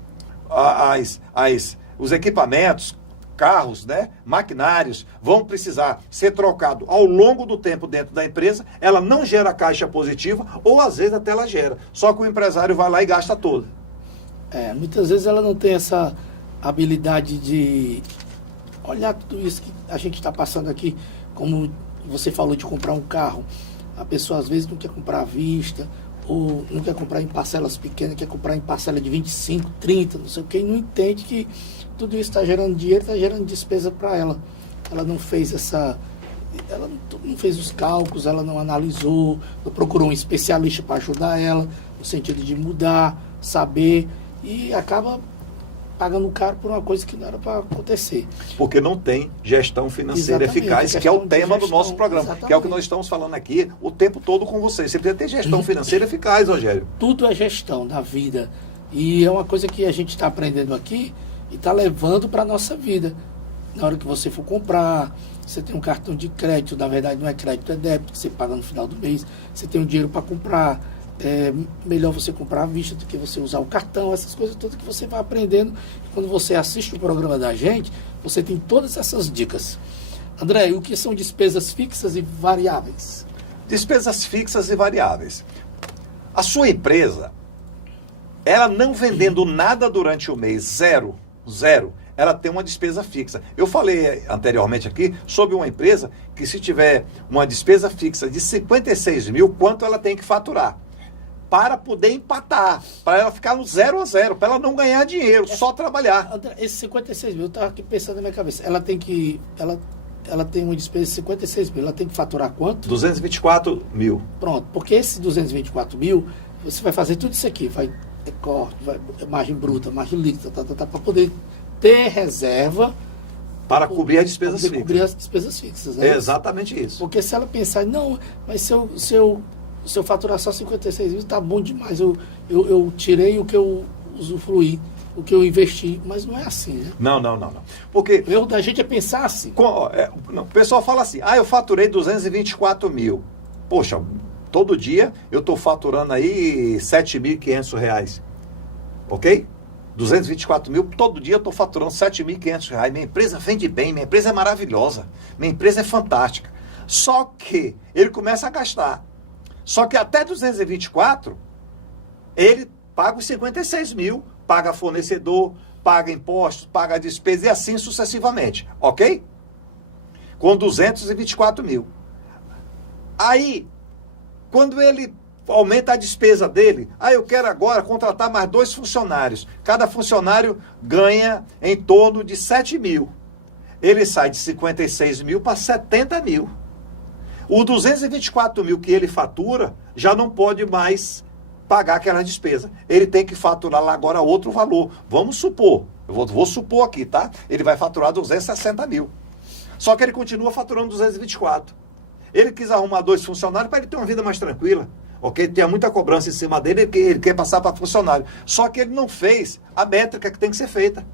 os equipamentos, carros, né, maquinários, vão precisar ser trocados ao longo do tempo dentro da empresa. Ela não gera caixa positiva, ou às vezes até ela gera. Só que o empresário vai lá e gasta todo. Muitas vezes ela não tem essa habilidade de olhar tudo isso que a gente está passando aqui, como você falou de comprar um carro. A pessoa às vezes não quer comprar à vista, ou não quer comprar em parcelas pequenas, quer comprar em parcela de 25, 30, não sei o que, e não entende que tudo isso está gerando dinheiro, está gerando despesa para ela. Ela não fez ela não fez os cálculos, ela não analisou, não procurou um especialista para ajudar ela, no sentido de mudar, saber, e acaba pagando caro por uma coisa que não era para acontecer. Porque não tem gestão financeira eficaz, que é o tema do nosso programa, que é o que nós estamos falando aqui o tempo todo com vocês. Você precisa ter gestão financeira eficaz, Rogério. Tudo é gestão da vida. E é uma coisa que a gente está aprendendo aqui e está levando para a nossa vida. Na hora que você for comprar, você tem um cartão de crédito, na verdade não é crédito, é débito, que você paga no final do mês, você tem um dinheiro para comprar. É melhor você comprar à vista do que você usar o cartão, essas coisas todas que você vai aprendendo. Quando você assiste o programa da gente, você tem todas essas dicas. André, o que são despesas fixas e variáveis? Despesas fixas e variáveis. A sua empresa, ela não vendendo nada durante o mês, zero, ela tem uma despesa fixa. Eu falei anteriormente aqui sobre uma empresa que se tiver uma despesa fixa de 56 mil, quanto ela tem que faturar? Para poder empatar, para ela ficar no 0 a 0, para ela não ganhar dinheiro, só trabalhar. André, esses 56 mil, eu estava aqui pensando na minha cabeça, ela tem uma despesa de 56 mil, ela tem que faturar quanto? 224 mil. Pronto, porque esses 224 mil, você vai fazer tudo isso aqui, vai corte, margem bruta, margem líquida, para poder ter reserva Para cobrir as despesas fixas. fixas. Cobrir as despesas fixas, né? É exatamente isso. Porque se ela pensar, não, mas se eu faturar só 56 mil, tá bom demais, eu tirei o que eu usufruí, o que eu investi, mas não é assim, né? Não. Porque O erro da gente é pensar assim. o pessoal fala assim, eu faturei 224 mil. Poxa, todo dia eu estou faturando aí R$ 7.500, ok? 224 mil, todo dia eu estou faturando R$ 7.500. Minha empresa vende bem, minha empresa é maravilhosa, minha empresa é fantástica. Só que ele começa a gastar. Só que até 224, ele paga os 56 mil, paga fornecedor, paga impostos, paga despesa e assim sucessivamente, ok? Com 224 mil. Aí, quando ele aumenta a despesa dele, eu quero agora contratar mais 2 funcionários. Cada funcionário ganha em torno de 7 mil. Ele sai de 56 mil para 70 mil. O 224 mil que ele fatura já não pode mais pagar aquela despesa. Ele tem que faturar lá agora outro valor. Vamos supor, eu vou supor aqui, tá? Ele vai faturar 260 mil. Só que ele continua faturando 224. Ele quis arrumar 2 funcionários para ele ter uma vida mais tranquila. Ok? Tem muita cobrança em cima dele, ele quer passar para funcionário. Só que ele não fez a métrica que tem que ser feita.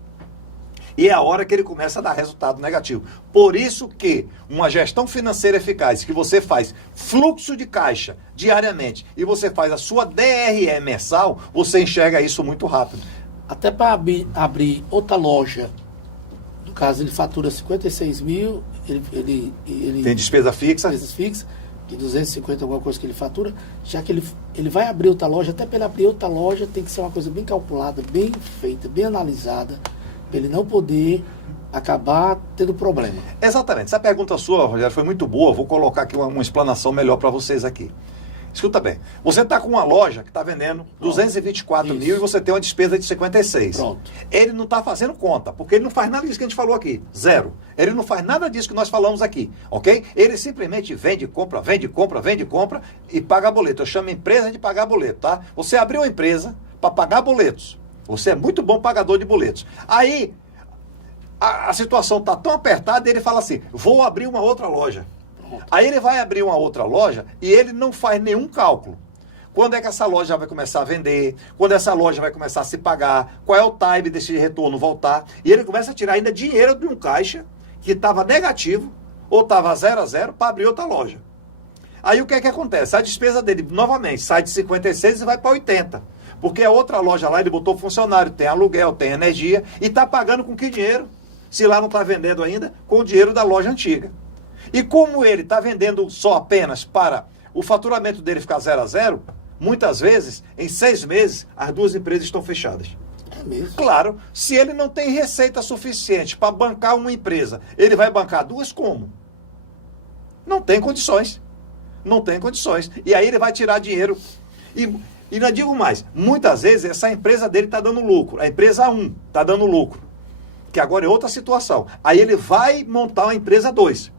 E é a hora que ele começa a dar resultado negativo. Por isso que uma gestão financeira eficaz, que você faz fluxo de caixa diariamente e você faz a sua DRE mensal, você enxerga isso muito rápido. Até para abrir outra loja, no caso ele fatura 56 mil, ele Tem despesa fixa. despesas fixas, de 250 alguma coisa que ele fatura, já que ele vai abrir outra loja, até para ele abrir outra loja tem que ser uma coisa bem calculada, bem feita, bem analisada, para ele não poder acabar tendo problema. Exatamente. Essa pergunta sua, Rogério, foi muito boa. Vou colocar aqui uma explanação melhor para vocês aqui. Escuta bem. Você está com uma loja que está vendendo 224 mil e você tem uma despesa de 56. Pronto. Ele não está fazendo conta, porque ele não faz nada disso que a gente falou aqui. Zero. Ele não faz nada disso que nós falamos aqui, ok? Ele simplesmente vende, compra e paga boleto. Eu chamo empresa de pagar boleto, tá? Você abriu uma empresa para pagar boletos. Você é muito bom pagador de boletos. Aí, a situação está tão apertada, ele fala assim, vou abrir uma outra loja. Aí ele vai abrir uma outra loja e ele não faz nenhum cálculo. Quando é que essa loja vai começar a vender? Quando essa loja vai começar a se pagar? Qual é o time desse retorno voltar? E ele começa a tirar ainda dinheiro de um caixa que estava negativo ou estava 0 a 0 para abrir outra loja. Aí o que é que acontece? A despesa dele, novamente, sai de 56 e vai para 80. Porque a outra loja lá, ele botou funcionário, tem aluguel, tem energia e está pagando com que dinheiro? Se lá não está vendendo ainda, com o dinheiro da loja antiga. E como ele está vendendo só apenas para o faturamento dele ficar 0 a 0, muitas vezes, em 6 meses, as 2 empresas estão fechadas. É mesmo? Claro, se ele não tem receita suficiente para bancar uma empresa, ele vai bancar 2 como? Não tem condições. Não tem condições. E aí ele vai tirar dinheiro. E não digo mais, muitas vezes essa empresa dele está dando lucro. A empresa 1 está dando lucro. Que agora é outra situação. Aí ele vai montar uma empresa 2.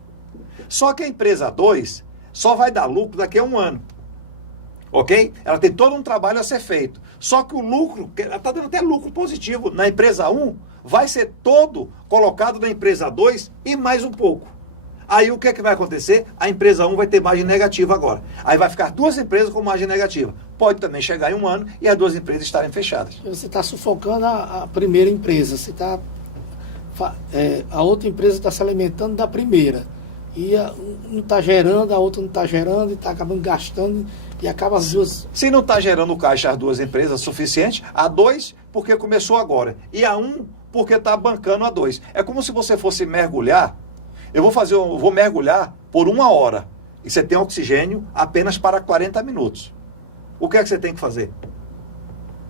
Só que a empresa 2 só vai dar lucro daqui a 1 ano. Ok? Ela tem todo um trabalho a ser feito. Só que o lucro, ela está dando até lucro positivo na empresa 1, vai ser todo colocado na empresa 2 e mais um pouco. Aí o que é que vai acontecer? A empresa 1 vai ter margem negativa agora. Aí vai ficar 2 empresas com margem negativa. Pode também chegar em 1 ano e as 2 empresas estarem fechadas. Você está sufocando a primeira empresa. A outra empresa está se alimentando da primeira. E um está gerando, a outra não está gerando, e está acabando gastando, e acaba as duas. Se não está gerando caixa as 2 empresas suficiente, a 2 porque começou agora, e a 1 porque está bancando a 2. É como se você fosse mergulhar eu vou mergulhar por 1 hora. E você tem oxigênio apenas para 40 minutos. O que é que você tem que fazer?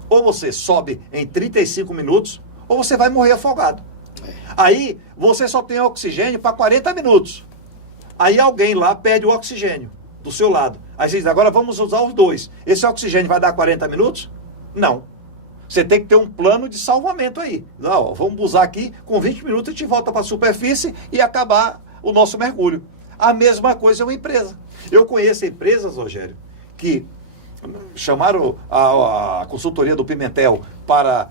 Ou você sobe em 35 minutos, ou você vai morrer afogado. Aí, você só tem oxigênio para 40 minutos. Aí alguém lá pede o oxigênio do seu lado. Aí você diz, agora vamos usar os dois. Esse oxigênio vai dar 40 minutos? Não. Você tem que ter um plano de salvamento aí. Não, vamos usar aqui, com 20 minutos a gente volta para a superfície e acabar o nosso mergulho. A mesma coisa é uma empresa. Eu conheço empresas, Rogério, que chamaram a consultoria do Pimentel para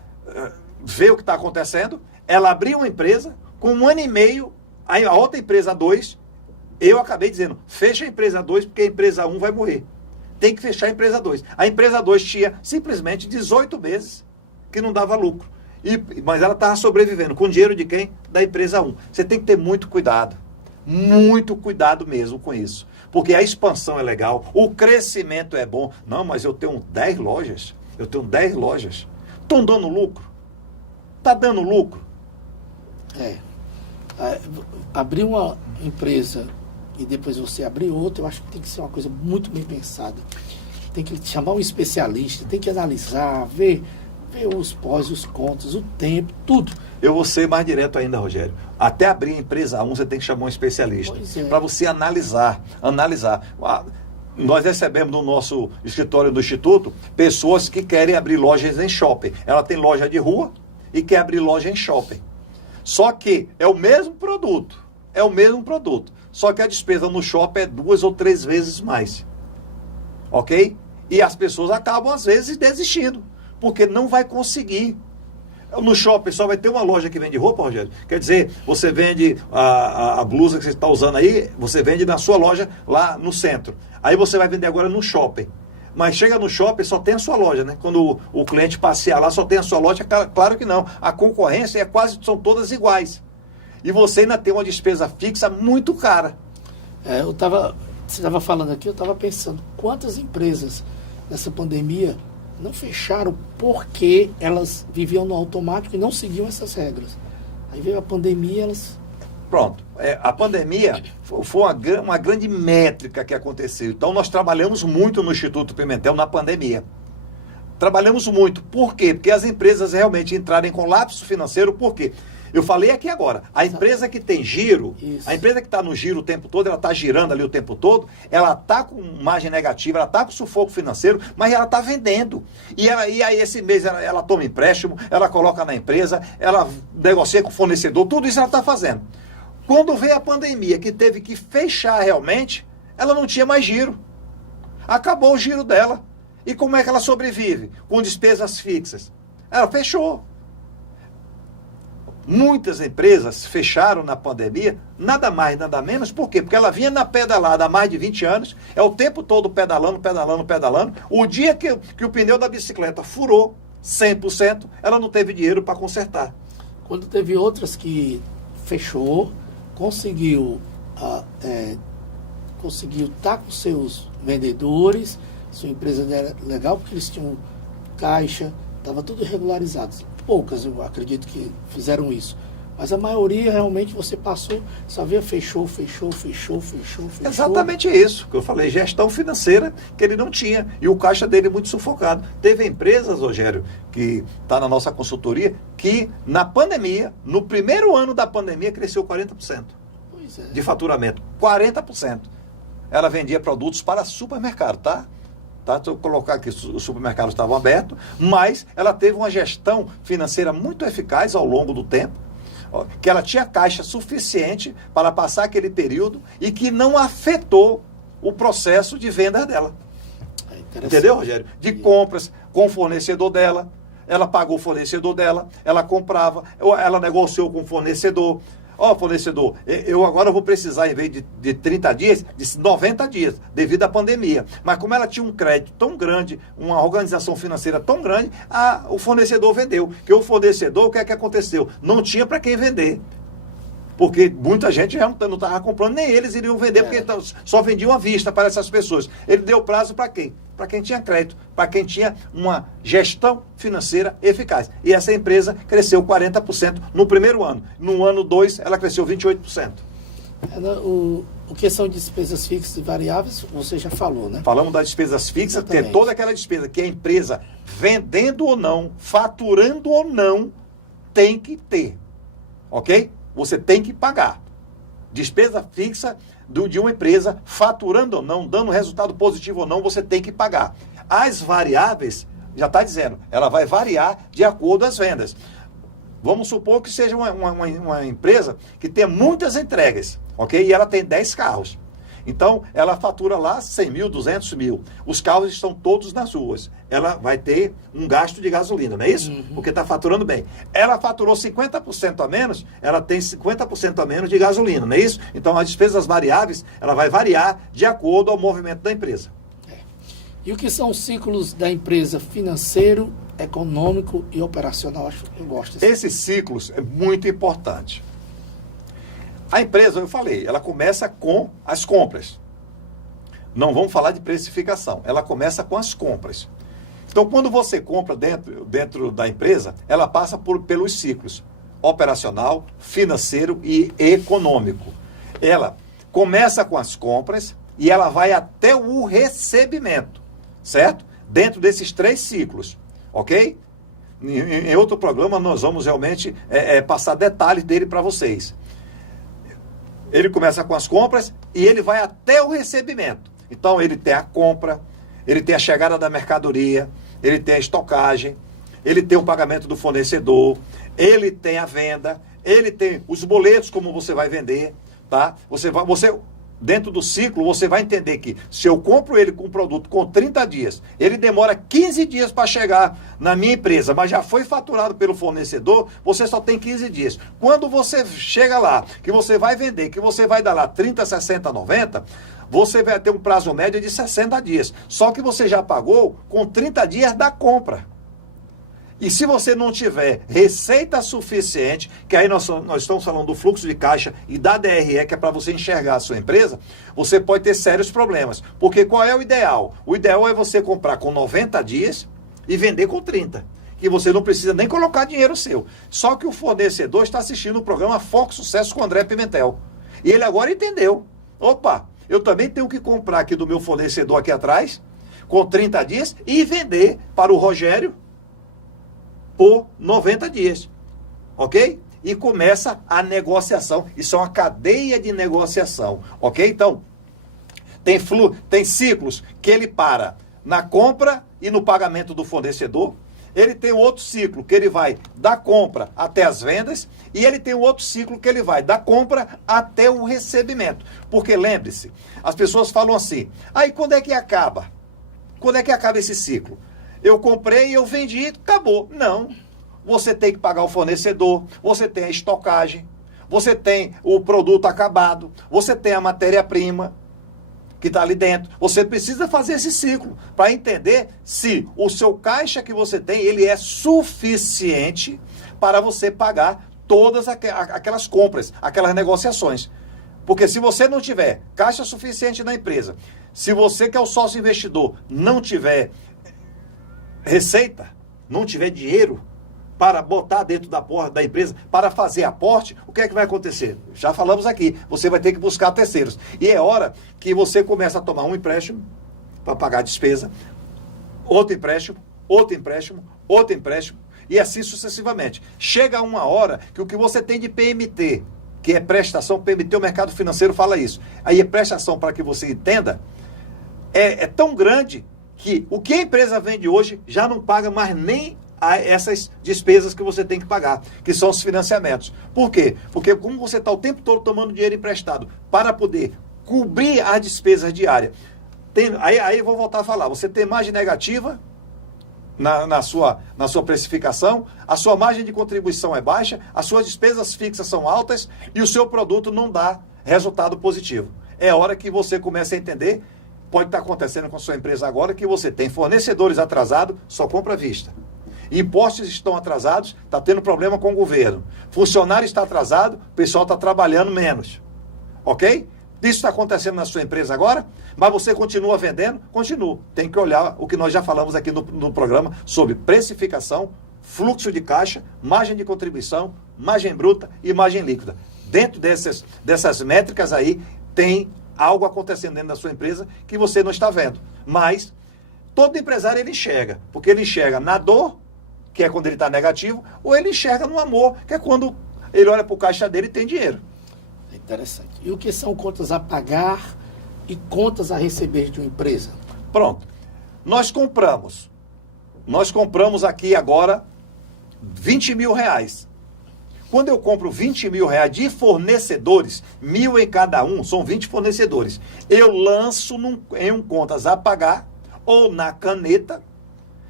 ver o que está acontecendo. Ela abriu uma empresa, com 1 ano e meio, aí a outra empresa 2, eu acabei dizendo, fecha a empresa 2, porque a empresa 1 vai morrer. Tem que fechar a empresa 2. A empresa 2 tinha simplesmente 18 meses que não dava lucro. Mas ela estava sobrevivendo. Com dinheiro de quem? Da empresa 1. Você tem que ter muito cuidado. Muito cuidado mesmo com isso. Porque a expansão é legal, o crescimento é bom. Não, mas eu tenho 10 lojas. Eu tenho 10 lojas. Estão dando lucro? Está dando lucro? Abrir uma empresa e depois você abrir outra, eu acho que tem que ser uma coisa muito bem pensada. Tem que chamar um especialista, tem que analisar, ver os pós, os contras, o tempo, tudo. Eu vou ser mais direto ainda, Rogério. Até abrir a empresa 1, você tem que chamar um especialista. Para você analisar. Nós recebemos no nosso escritório do Instituto pessoas que querem abrir lojas em shopping. Ela tem loja de rua e quer abrir loja em shopping. Só que é o mesmo produto. Só que a despesa no shopping é 2 ou 3 vezes mais. Ok? E as pessoas acabam, às vezes, desistindo. Porque não vai conseguir. No shopping só vai ter uma loja que vende roupa, Rogério. Quer dizer, você vende a blusa que você está usando aí, você vende na sua loja lá no centro. Aí você vai vender agora no shopping. Mas chega no shopping, só tem a sua loja, né? Quando o cliente passear lá, só tem a sua loja. Claro que não. A concorrência são todas iguais. E você ainda tem uma despesa fixa muito cara. Você estava falando aqui, eu estava pensando, quantas empresas nessa pandemia não fecharam porque elas viviam no automático e não seguiam essas regras. Aí veio a pandemia, elas... Pronto. A pandemia foi uma grande métrica que aconteceu. Então, nós trabalhamos muito no Instituto Pimentel na pandemia. Trabalhamos muito. Por quê? Porque as empresas realmente entraram em colapso financeiro. Por quê? Eu falei aqui agora, a empresa que tem giro, a empresa que está no giro o tempo todo, ela está girando ali o tempo todo, ela está com margem negativa, ela está com sufoco financeiro, mas ela está vendendo. E aí esse mês ela toma empréstimo, ela coloca na empresa, ela negocia com o fornecedor, tudo isso ela está fazendo. Quando veio a pandemia, que teve que fechar realmente, ela não tinha mais giro. Acabou o giro dela. E como é que ela sobrevive? Com despesas fixas. Ela fechou. Muitas empresas fecharam na pandemia, nada mais, nada menos. Por quê? Porque ela vinha na pedalada há mais de 20 anos, é o tempo todo pedalando. O dia que o pneu da bicicleta furou 100%, ela não teve dinheiro para consertar. Quando teve outras que fechou, conseguiu estar com seus vendedores, sua empresa era legal, porque eles tinham caixa, estava tudo regularizado. Poucas, eu acredito que fizeram isso. Mas a maioria realmente você passou, só via fechou. Exatamente isso que eu falei, gestão financeira que ele não tinha. E o caixa dele muito sufocado. Teve empresas, Rogério, que está na nossa consultoria, que na pandemia, no primeiro ano da pandemia, cresceu 40%. Pois é. De faturamento. 40%. Ela vendia produtos para supermercado, tá? Se eu colocar aqui, os supermercados estavam abertos, mas ela teve uma gestão financeira muito eficaz ao longo do tempo, que ela tinha caixa suficiente para passar aquele período e que não afetou o processo de venda dela. Entendeu, Rogério? De compras com o fornecedor dela, ela pagou o fornecedor dela, ela comprava, ela negociou com o fornecedor. Fornecedor, eu agora vou precisar, em vez de 30 dias, de 90 dias, devido à pandemia. Mas como ela tinha um crédito tão grande, uma organização financeira tão grande, o fornecedor vendeu. Porque o fornecedor, o que é que aconteceu? Não tinha para quem vender. Porque muita gente já não estava comprando, nem eles iriam vender, porque só vendiam à vista para essas pessoas. Ele deu prazo para quem? Para quem tinha crédito, para quem tinha uma gestão financeira eficaz. E essa empresa cresceu 40% no primeiro ano. No ano 2, ela cresceu 28%. O que são despesas fixas e variáveis, você já falou, né? Falamos das despesas fixas, Exatamente. tem toda aquela despesa que a empresa, vendendo ou não, faturando ou não, tem que ter. Ok? Você tem que pagar. Despesa fixa de uma empresa, faturando ou não, dando resultado positivo ou não, você tem que pagar. As variáveis, já está dizendo, ela vai variar de acordo com as vendas. Vamos supor que seja uma empresa que tem muitas entregas, ok? E ela tem 10 carros. Então, ela fatura lá 100 mil, 200 mil. Os carros estão todos nas ruas. Ela vai ter um gasto de gasolina, não é isso? Uhum. Porque está faturando bem. Ela faturou 50% a menos, ela tem 50% a menos de gasolina, não é isso? Então, as despesas variáveis, ela vai variar de acordo ao movimento da empresa. E o que são os ciclos da empresa financeiro, econômico e operacional? Eu gosto disso. Esses ciclos é muito importante. A empresa, eu falei, ela começa com as compras. Não vamos falar de precificação. Ela começa com as compras. Então, quando você compra dentro da empresa, ela passa pelos ciclos operacional, financeiro e econômico. Ela começa com as compras e ela vai até o recebimento, certo? Dentro desses 3 ciclos, ok? Em outro programa, nós vamos realmente passar detalhes dele para vocês. Ele começa com as compras e ele vai até o recebimento. Então, ele tem a compra, ele tem a chegada da mercadoria, ele tem a estocagem, ele tem o pagamento do fornecedor, ele tem a venda, ele tem os boletos, como você vai vender, tá? Dentro do ciclo, você vai entender que se eu compro ele com um produto com 30 dias, ele demora 15 dias para chegar na minha empresa, mas já foi faturado pelo fornecedor, você só tem 15 dias. Quando você chega lá, que você vai vender, que você vai dar lá 30, 60, 90, você vai ter um prazo médio de 60 dias. Só que você já pagou com 30 dias da compra. E se você não tiver receita suficiente, que aí nós estamos falando do fluxo de caixa e da DRE, que é para você enxergar a sua empresa, você pode ter sérios problemas. Porque qual é o ideal? O ideal é você comprar com 90 dias e vender com 30. E você não precisa nem colocar dinheiro seu. Só que o fornecedor está assistindo o programa Foco Sucesso com o André Pimentel. E ele agora entendeu. Opa, eu também tenho que comprar aqui do meu fornecedor aqui atrás, com 30 dias, e vender para o Rogério por 90 dias, ok? E começa a negociação. Isso é uma cadeia de negociação, ok? Então, tem ciclos que ele para na compra e no pagamento do fornecedor. Ele tem outro ciclo que ele vai da compra até as vendas. E ele tem outro ciclo que ele vai da compra até o recebimento. Porque lembre-se, as pessoas falam assim, aí quando é que acaba? Quando é que acaba esse ciclo? Eu comprei, eu vendi, acabou. Não. Você tem que pagar o fornecedor, você tem a estocagem, você tem o produto acabado, você tem a matéria-prima que está ali dentro. Você precisa fazer esse ciclo para entender se o seu caixa que você tem, ele é suficiente para você pagar todas aquelas compras, aquelas negociações. Porque se você não tiver caixa suficiente na empresa, se você que é o sócio investidor não tiver receita, não tiver dinheiro para botar dentro da empresa, para fazer aporte, o que é que vai acontecer? Já falamos aqui, você vai ter que buscar terceiros. E é hora que você começa a tomar um empréstimo para pagar a despesa, outro empréstimo, outro empréstimo, outro empréstimo, e assim sucessivamente. Chega uma hora que o que você tem de PMT, que é prestação, PMT, o mercado financeiro fala isso. Aí é prestação, para que você entenda, é tão grande que o que a empresa vende hoje já não paga mais nem essas despesas que você tem que pagar, que são os financiamentos. Por quê? Porque como você está o tempo todo tomando dinheiro emprestado para poder cobrir as despesas diárias, aí eu vou voltar a falar, você tem margem negativa na sua precificação, a sua margem de contribuição é baixa, as suas despesas fixas são altas e o seu produto não dá resultado positivo. É hora que você comece a entender, pode estar acontecendo com a sua empresa agora, que você tem fornecedores atrasados, só compra à vista. Impostos estão atrasados, está tendo problema com o governo. Funcionário está atrasado, o pessoal está trabalhando menos. Ok? Isso está acontecendo na sua empresa agora, mas você continua vendendo? Continua. Tem que olhar o que nós já falamos aqui no programa sobre precificação, fluxo de caixa, margem de contribuição, margem bruta e margem líquida. dentro dessas métricas aí, tem algo acontecendo dentro da sua empresa que você não está vendo. Mas todo empresário ele enxerga, porque ele enxerga na dor, que é quando ele está negativo, ou ele enxerga no amor, que é quando ele olha para o caixa dele e tem dinheiro. É interessante. E o que são contas a pagar e contas a receber de uma empresa? Pronto. Nós compramos aqui agora 20 mil reais. Quando eu compro 20 mil reais de fornecedores, 1.000 em cada um, são 20 fornecedores. Eu lanço em um contas a pagar ou na caneta.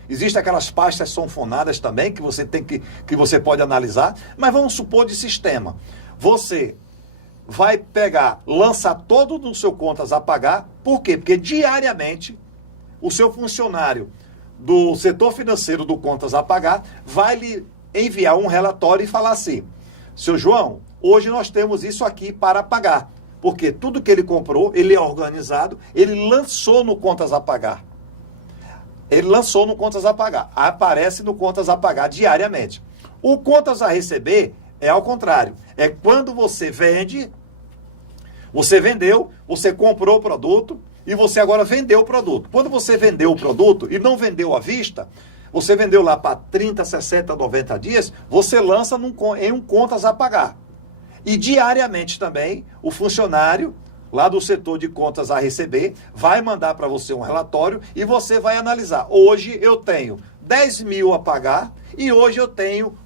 Existem aquelas pastas sanfonadas também que você pode analisar, mas vamos supor de sistema. Você vai pegar, lançar todo no seu contas a pagar. Por quê? Porque diariamente o seu funcionário do setor financeiro do contas a pagar vai lhe enviar um relatório e falar assim: seu João, hoje nós temos isso aqui para pagar. Porque tudo que ele comprou, ele é organizado, ele lançou no contas a pagar. Ele lançou no contas a pagar. Aparece no contas a pagar diariamente. O contas a receber é ao contrário. É quando você vende, você vendeu, você comprou o produto e você agora vendeu o produto. Quando você vendeu o produto e não vendeu à vista, você vendeu lá para 30, 60, 90 dias, você lança em um contas a pagar. E diariamente também, o funcionário lá do setor de contas a receber vai mandar para você um relatório e você vai analisar. Hoje eu tenho 10 mil a pagar e hoje eu tenho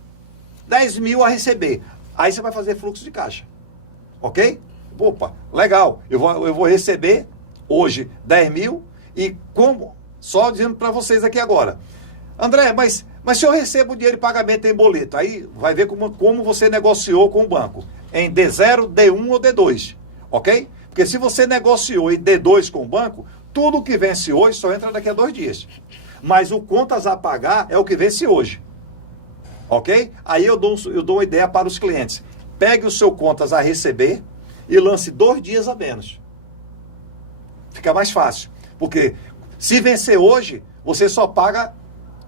10 mil a receber. Aí você vai fazer fluxo de caixa. Ok? Opa, legal. Eu vou receber hoje 10 mil e como? Só dizendo para vocês aqui agora. André, mas se eu recebo o dinheiro de pagamento em boleto, aí vai ver como você negociou com o banco. Em D0, D1 ou D2. Ok? Porque se você negociou em D2 com o banco, tudo que vence hoje só entra daqui a 2 dias. Mas o contas a pagar é o que vence hoje. Ok? Aí eu dou uma ideia para os clientes. Pegue o seu contas a receber e lance 2 dias a menos. Fica mais fácil. Porque se vencer hoje, você só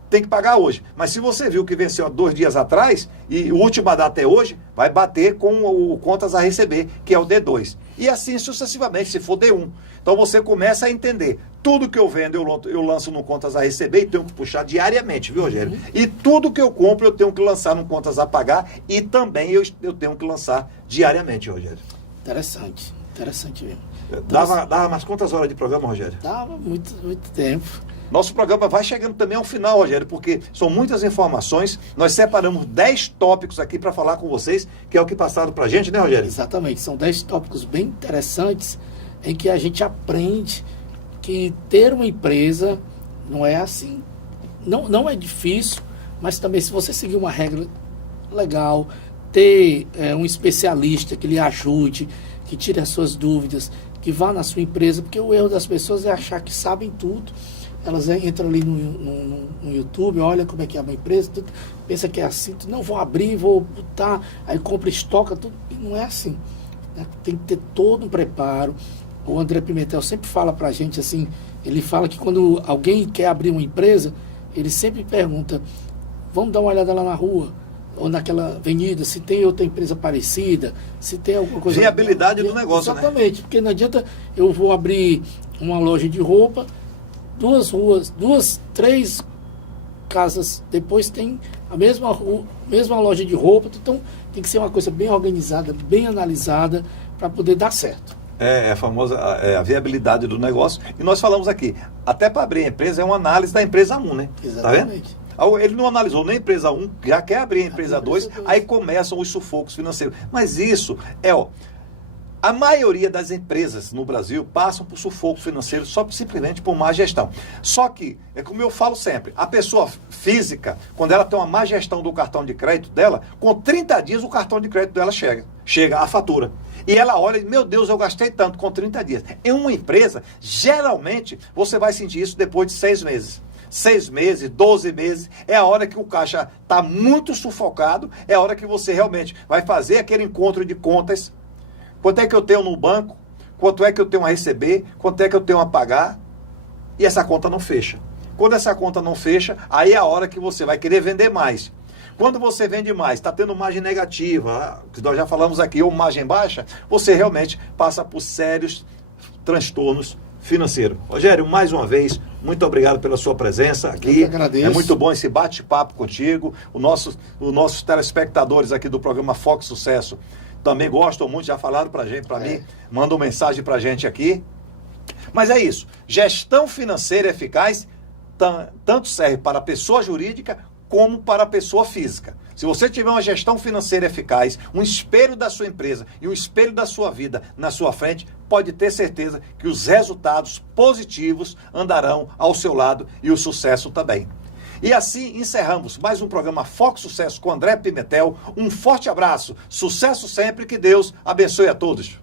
tem que pagar hoje. Mas se você viu que venceu há 2 dias atrás, e a última data é hoje, vai bater com o contas a receber, que é o D2. E assim sucessivamente, se for D1. Então você começa a entender. Tudo que eu vendo, eu lanço no contas a receber e tenho que puxar diariamente, viu, Rogério? Uhum. E tudo que eu compro, eu tenho que lançar no contas a pagar e também eu tenho que lançar diariamente, Rogério. Interessante mesmo. Dava mais quantas horas de programa, Rogério? Dava muito tempo. Nosso programa vai chegando também ao final, Rogério, porque são muitas informações. Nós separamos 10 tópicos aqui para falar com vocês, que é o que passaram para a gente, né, Rogério? Exatamente. São 10 tópicos bem interessantes em que a gente aprende que ter uma empresa não é assim. Não é difícil, mas também se você seguir uma regra legal, ter um especialista que lhe ajude, que tire as suas dúvidas, que vá na sua empresa, porque o erro das pessoas é achar que sabem tudo. Elas entram ali no YouTube, olha como é que é uma empresa, tudo, pensa que é assim, não vou abrir, vou botar, aí compra, estoca, tudo, e não é assim. Né? Tem que ter todo um preparo. O André Pimentel sempre fala pra gente assim, ele fala que quando alguém quer abrir uma empresa, ele sempre pergunta, vamos dar uma olhada lá na rua, ou naquela avenida, se tem outra empresa parecida, se tem alguma coisa... Viabilidade do negócio, exatamente, né? Porque não adianta eu vou abrir uma loja de roupa, 2 ruas, 3 casas depois tem a mesma loja de roupa, então tem que ser uma coisa bem organizada, bem analisada, para poder dar certo. É a famosa a viabilidade do negócio. E nós falamos aqui, até para abrir a empresa é uma análise da empresa 1, né? Exatamente. Tá vendo? Ele não analisou nem a empresa 1, já quer abrir a empresa 2, aí começam os sufocos financeiros. Mas isso a maioria das empresas no Brasil passam por sufoco financeiro simplesmente por má gestão. Só que, é como eu falo sempre, a pessoa física, quando ela tem uma má gestão do cartão de crédito dela, com 30 dias o cartão de crédito dela chega a fatura. E ela olha e diz, meu Deus, eu gastei tanto com 30 dias. Em uma empresa, geralmente, você vai sentir isso depois de 6 meses. 6 meses, 12 meses, é a hora que o caixa está muito sufocado, é a hora que você realmente vai fazer aquele encontro de contas. Quanto é que eu tenho no banco? Quanto é que eu tenho a receber? Quanto é que eu tenho a pagar? E essa conta não fecha. Quando essa conta não fecha, aí é a hora que você vai querer vender mais. Quando você vende mais, está tendo margem negativa, que nós já falamos aqui, ou margem baixa, você realmente passa por sérios transtornos financeiros. Rogério, mais uma vez, muito obrigado pela sua presença aqui. Eu que agradeço. É muito bom esse bate-papo contigo. Os nossos telespectadores aqui do programa Foco Sucesso também gostam muito, já falaram para mim, mandam mensagem para a gente aqui. Mas é isso, gestão financeira eficaz tanto serve para a pessoa jurídica como para a pessoa física. Se você tiver uma gestão financeira eficaz, um espelho da sua empresa e um espelho da sua vida na sua frente, pode ter certeza que os resultados positivos andarão ao seu lado e o sucesso também. E assim encerramos mais um programa Foco Sucesso com André Pimentel. Um forte abraço, sucesso sempre, que Deus abençoe a todos.